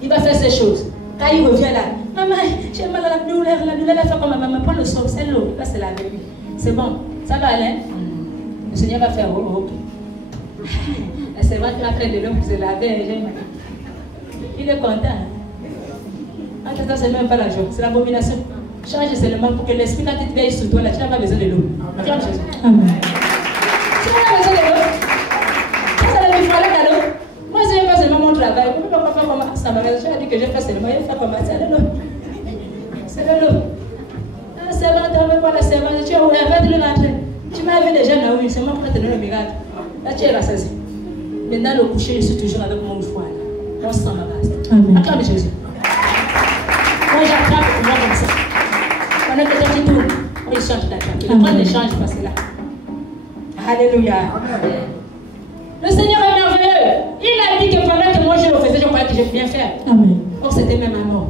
il va faire ces choses. Quand il revient là, maman, j'ai mal à la douleur, elle fait comme maman, prends le sol, c'est l'eau, là c'est la avec lui. C'est bon, ça va aller. Le Seigneur va faire, ok. C'est vrai qu'il va faire de l'homme qui se laver. Il est content. En tout cas, c'est même pas la joie, c'est l'abomination. Change seulement pour que l'esprit, quand il te veille sur toi, là, tu n'as pas besoin de l'eau. Acclame Jésus. Amen. Tu n'as pas besoin de l'eau. Ça, c'est le différent de l'eau. Moi, si je fais seulement mon travail, je ne peux pas faire comme ça. Je vais dire que je fais seulement, je fais comme ça. C'est de l'eau. C'est de l'eau. La servante, on ne veut pas la servante. Tu as ouvert, de l'entrée. Tu m'as vu déjà là, oui, c'est moi qui te donne le miracle. Là, tu es rassasié. Maintenant, le coucher, je suis toujours avec mon voile. On sent ma base. Amen. Acclame Jésus. Moi, j'attrape pour moi comme ça. Pendant que toi tu tournes, on échange d'attraper. Le point d'échange passe là. Alléluia. Le Seigneur est merveilleux. Il a dit que pendant que moi je le faisais, je croyais que j'ai bien fait. Amen. Or, c'était même à mort.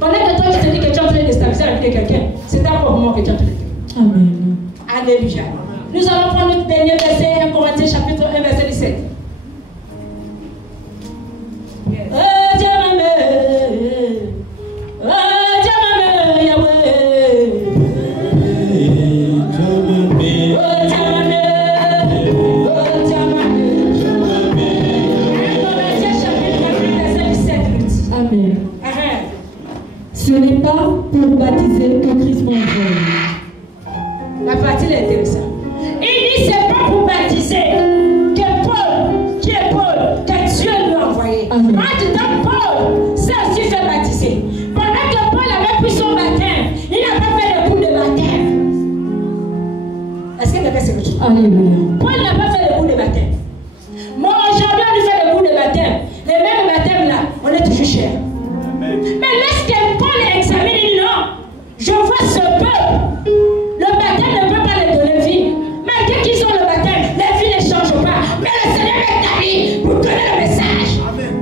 Pendant que toi tu te dis que tu es en train de déstabiliser la vie de quelqu'un, c'est un pauvre mort que tu es en train de faire. Amen. Alléluia. Nous allons prendre notre dernier verset, 1 Corinthiens chapitre 1, verset 17. Ce n'est pas pour baptiser que Christ m'a envoyé. La partie est intéressante. Il dit c'est pas pour baptiser que Paul, qui est Paul, que Dieu lui a envoyé. En disant Paul, ça aussi fait baptiser. Pendant que Paul avait pris son baptême, il n'a pas fait le coup de baptême. Est-ce que quelqu'un s'est retrouvé? Alléluia. Paul n'a pas fait le coup de baptême. Mais aujourd'hui, on lui fait le coup de baptême. Les mêmes baptêmes là, on est toujours cher. Mais lorsque Paul examine, il dit non, je vois ce peuple. Le baptême ne peut pas les donner vie. Malgré qu'ils ont le baptême, les vies ne changent pas. Mais le Seigneur est établi pour donner le message. Amen.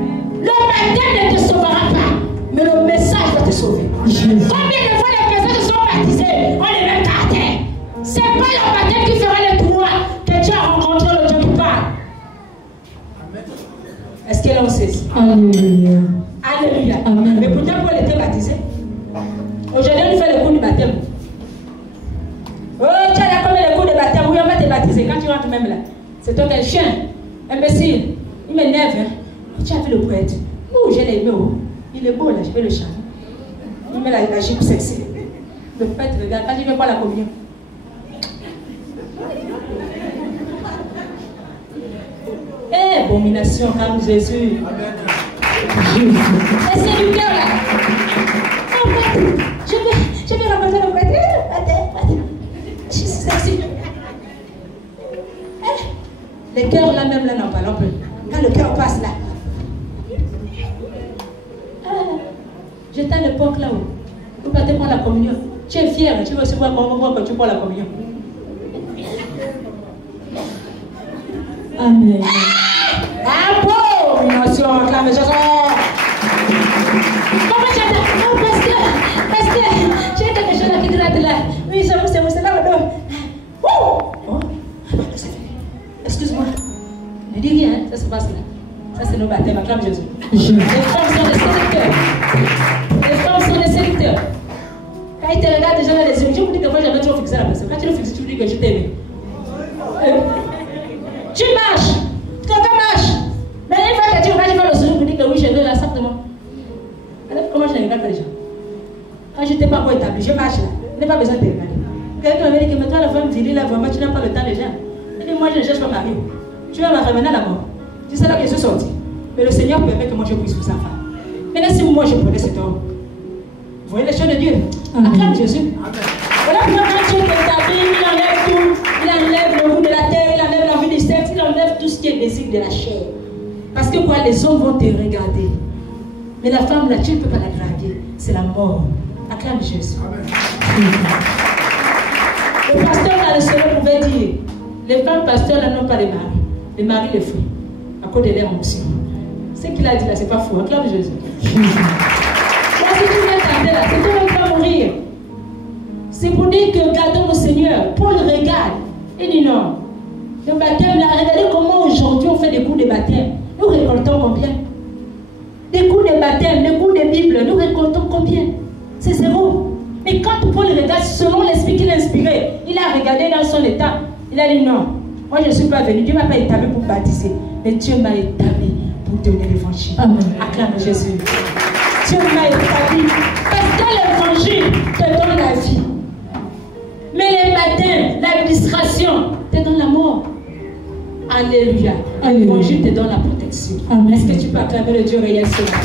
Le baptême ne te sauvera pas, mais le message va te sauver. Combien de fois les personnes se sont baptisées ont les mêmes caractères? Ce n'est pas le baptême qui fera les droits que tu as rencontré le Dieu qui parle. Est-ce qu'elle en sait? Alléluia. Alléluia. Amen. Mais pourtant, Paul était baptisé. Aujourd'hui, on fait le coup du baptême. Oh, tu as là comme le coup de baptême. Oui, on va te baptiser. Quand tu rentres même là, c'est toi quel chien, imbécile. Il m'énerve. Hein? Tu as vu le poète. Oh, je l'ai aimé. Oh. Il est beau là, je vais le chanter. Il met la jupe sexy. Le poète regarde. Quand il veut pas la communion. Eh, abomination, car Jésus. Et c'est du cœur là. Oh, je vais raconter le prêtre. Je suis sexy. Les cœurs là même là n'en parlons plus. Quand le cœur passe là. J'étais à l'époque là où vous partez prendre la communion. Tu es fier, tu veux aussi voir quand tu prends la communion. Amen. Abomination, acclame Jésus. Comment tu as dit? Non, parce que j'ai quelque chose là qui gratte là. Oui, c'est là le dos. Oh, excuse-moi. Ne dis rien, ça se passe là. Ça c'est nos baptêmes, acclame Jésus. Les femmes sont des séducteurs. Les femmes sont des séducteurs. Quand ils te regardent déjà dans les yeux, je vous dis que moi j'avais trop fixé la personne. Quand tu le fixes, tu dis que je t'aime. Tu marches. Quelqu'un marche. Mais une fois que tu vas faire le sourire, tu dis que oui, je veux là, exactement. Alors, comment je les regarde les gens? Quand je n'étais pas encore établi, je marche là. Je n'ai pas besoin de te regarder. Quelqu'un m'a dit que mais toi, la femme virile là, vraiment, tu n'as pas le temps déjà. Il dit, moi, je ne cherche pas mari. Tu vas me ramener à la mort. C'est ça là que je suis sorti. Mais le Seigneur permet que moi je puisse vous sa femme. Maintenant, si moi je prenais cet homme, vous voyez les choses de Dieu. Acclame Jésus. Voilà pourquoi quand Dieu est établi, il enlève tout. Il enlève le goût de la terre, il enlève l'envie du sexe, il enlève tout ce qui est désir de la chair. Parce que quoi, les hommes vont te regarder. Mais la femme là, tu ne peux pas la draguer. C'est la mort. Acclame Jésus. Le pasteur là, le Seigneur pouvait dire, les femmes pasteurs là n'ont pas de mari. Les maris les font. À cause de leur onction. Ce qu'il a dit là, c'est pas fou. Acclame Jésus. Là, si tu veux tenter là, c'est toi qui vas mourir. C'est pour dire que gardons le Seigneur. Paul regarde. Il dit non. Le baptême là, regardez comment aujourd'hui on fait des coups de baptême. Nous récoltons combien? Des coups de baptême, des coups de Bible, nous récoltons combien? C'est zéro. Mais quand Paul regarde, selon l'esprit qu'il a inspiré, il a regardé dans son état. Il a dit non. Moi je ne suis pas venu. Dieu ne m'a pas établi pour baptiser. Mais Dieu m'a établi pour donner l'évangile. Acclame Jésus. Dieu m'a établi. Parce que l'évangile te donne la vie. Mais les baptêmes, l'administration te donne la mort. Alléluia. L'évangile te donne la protection. Est-ce que tu peux acclamer le Dieu réel ce matin?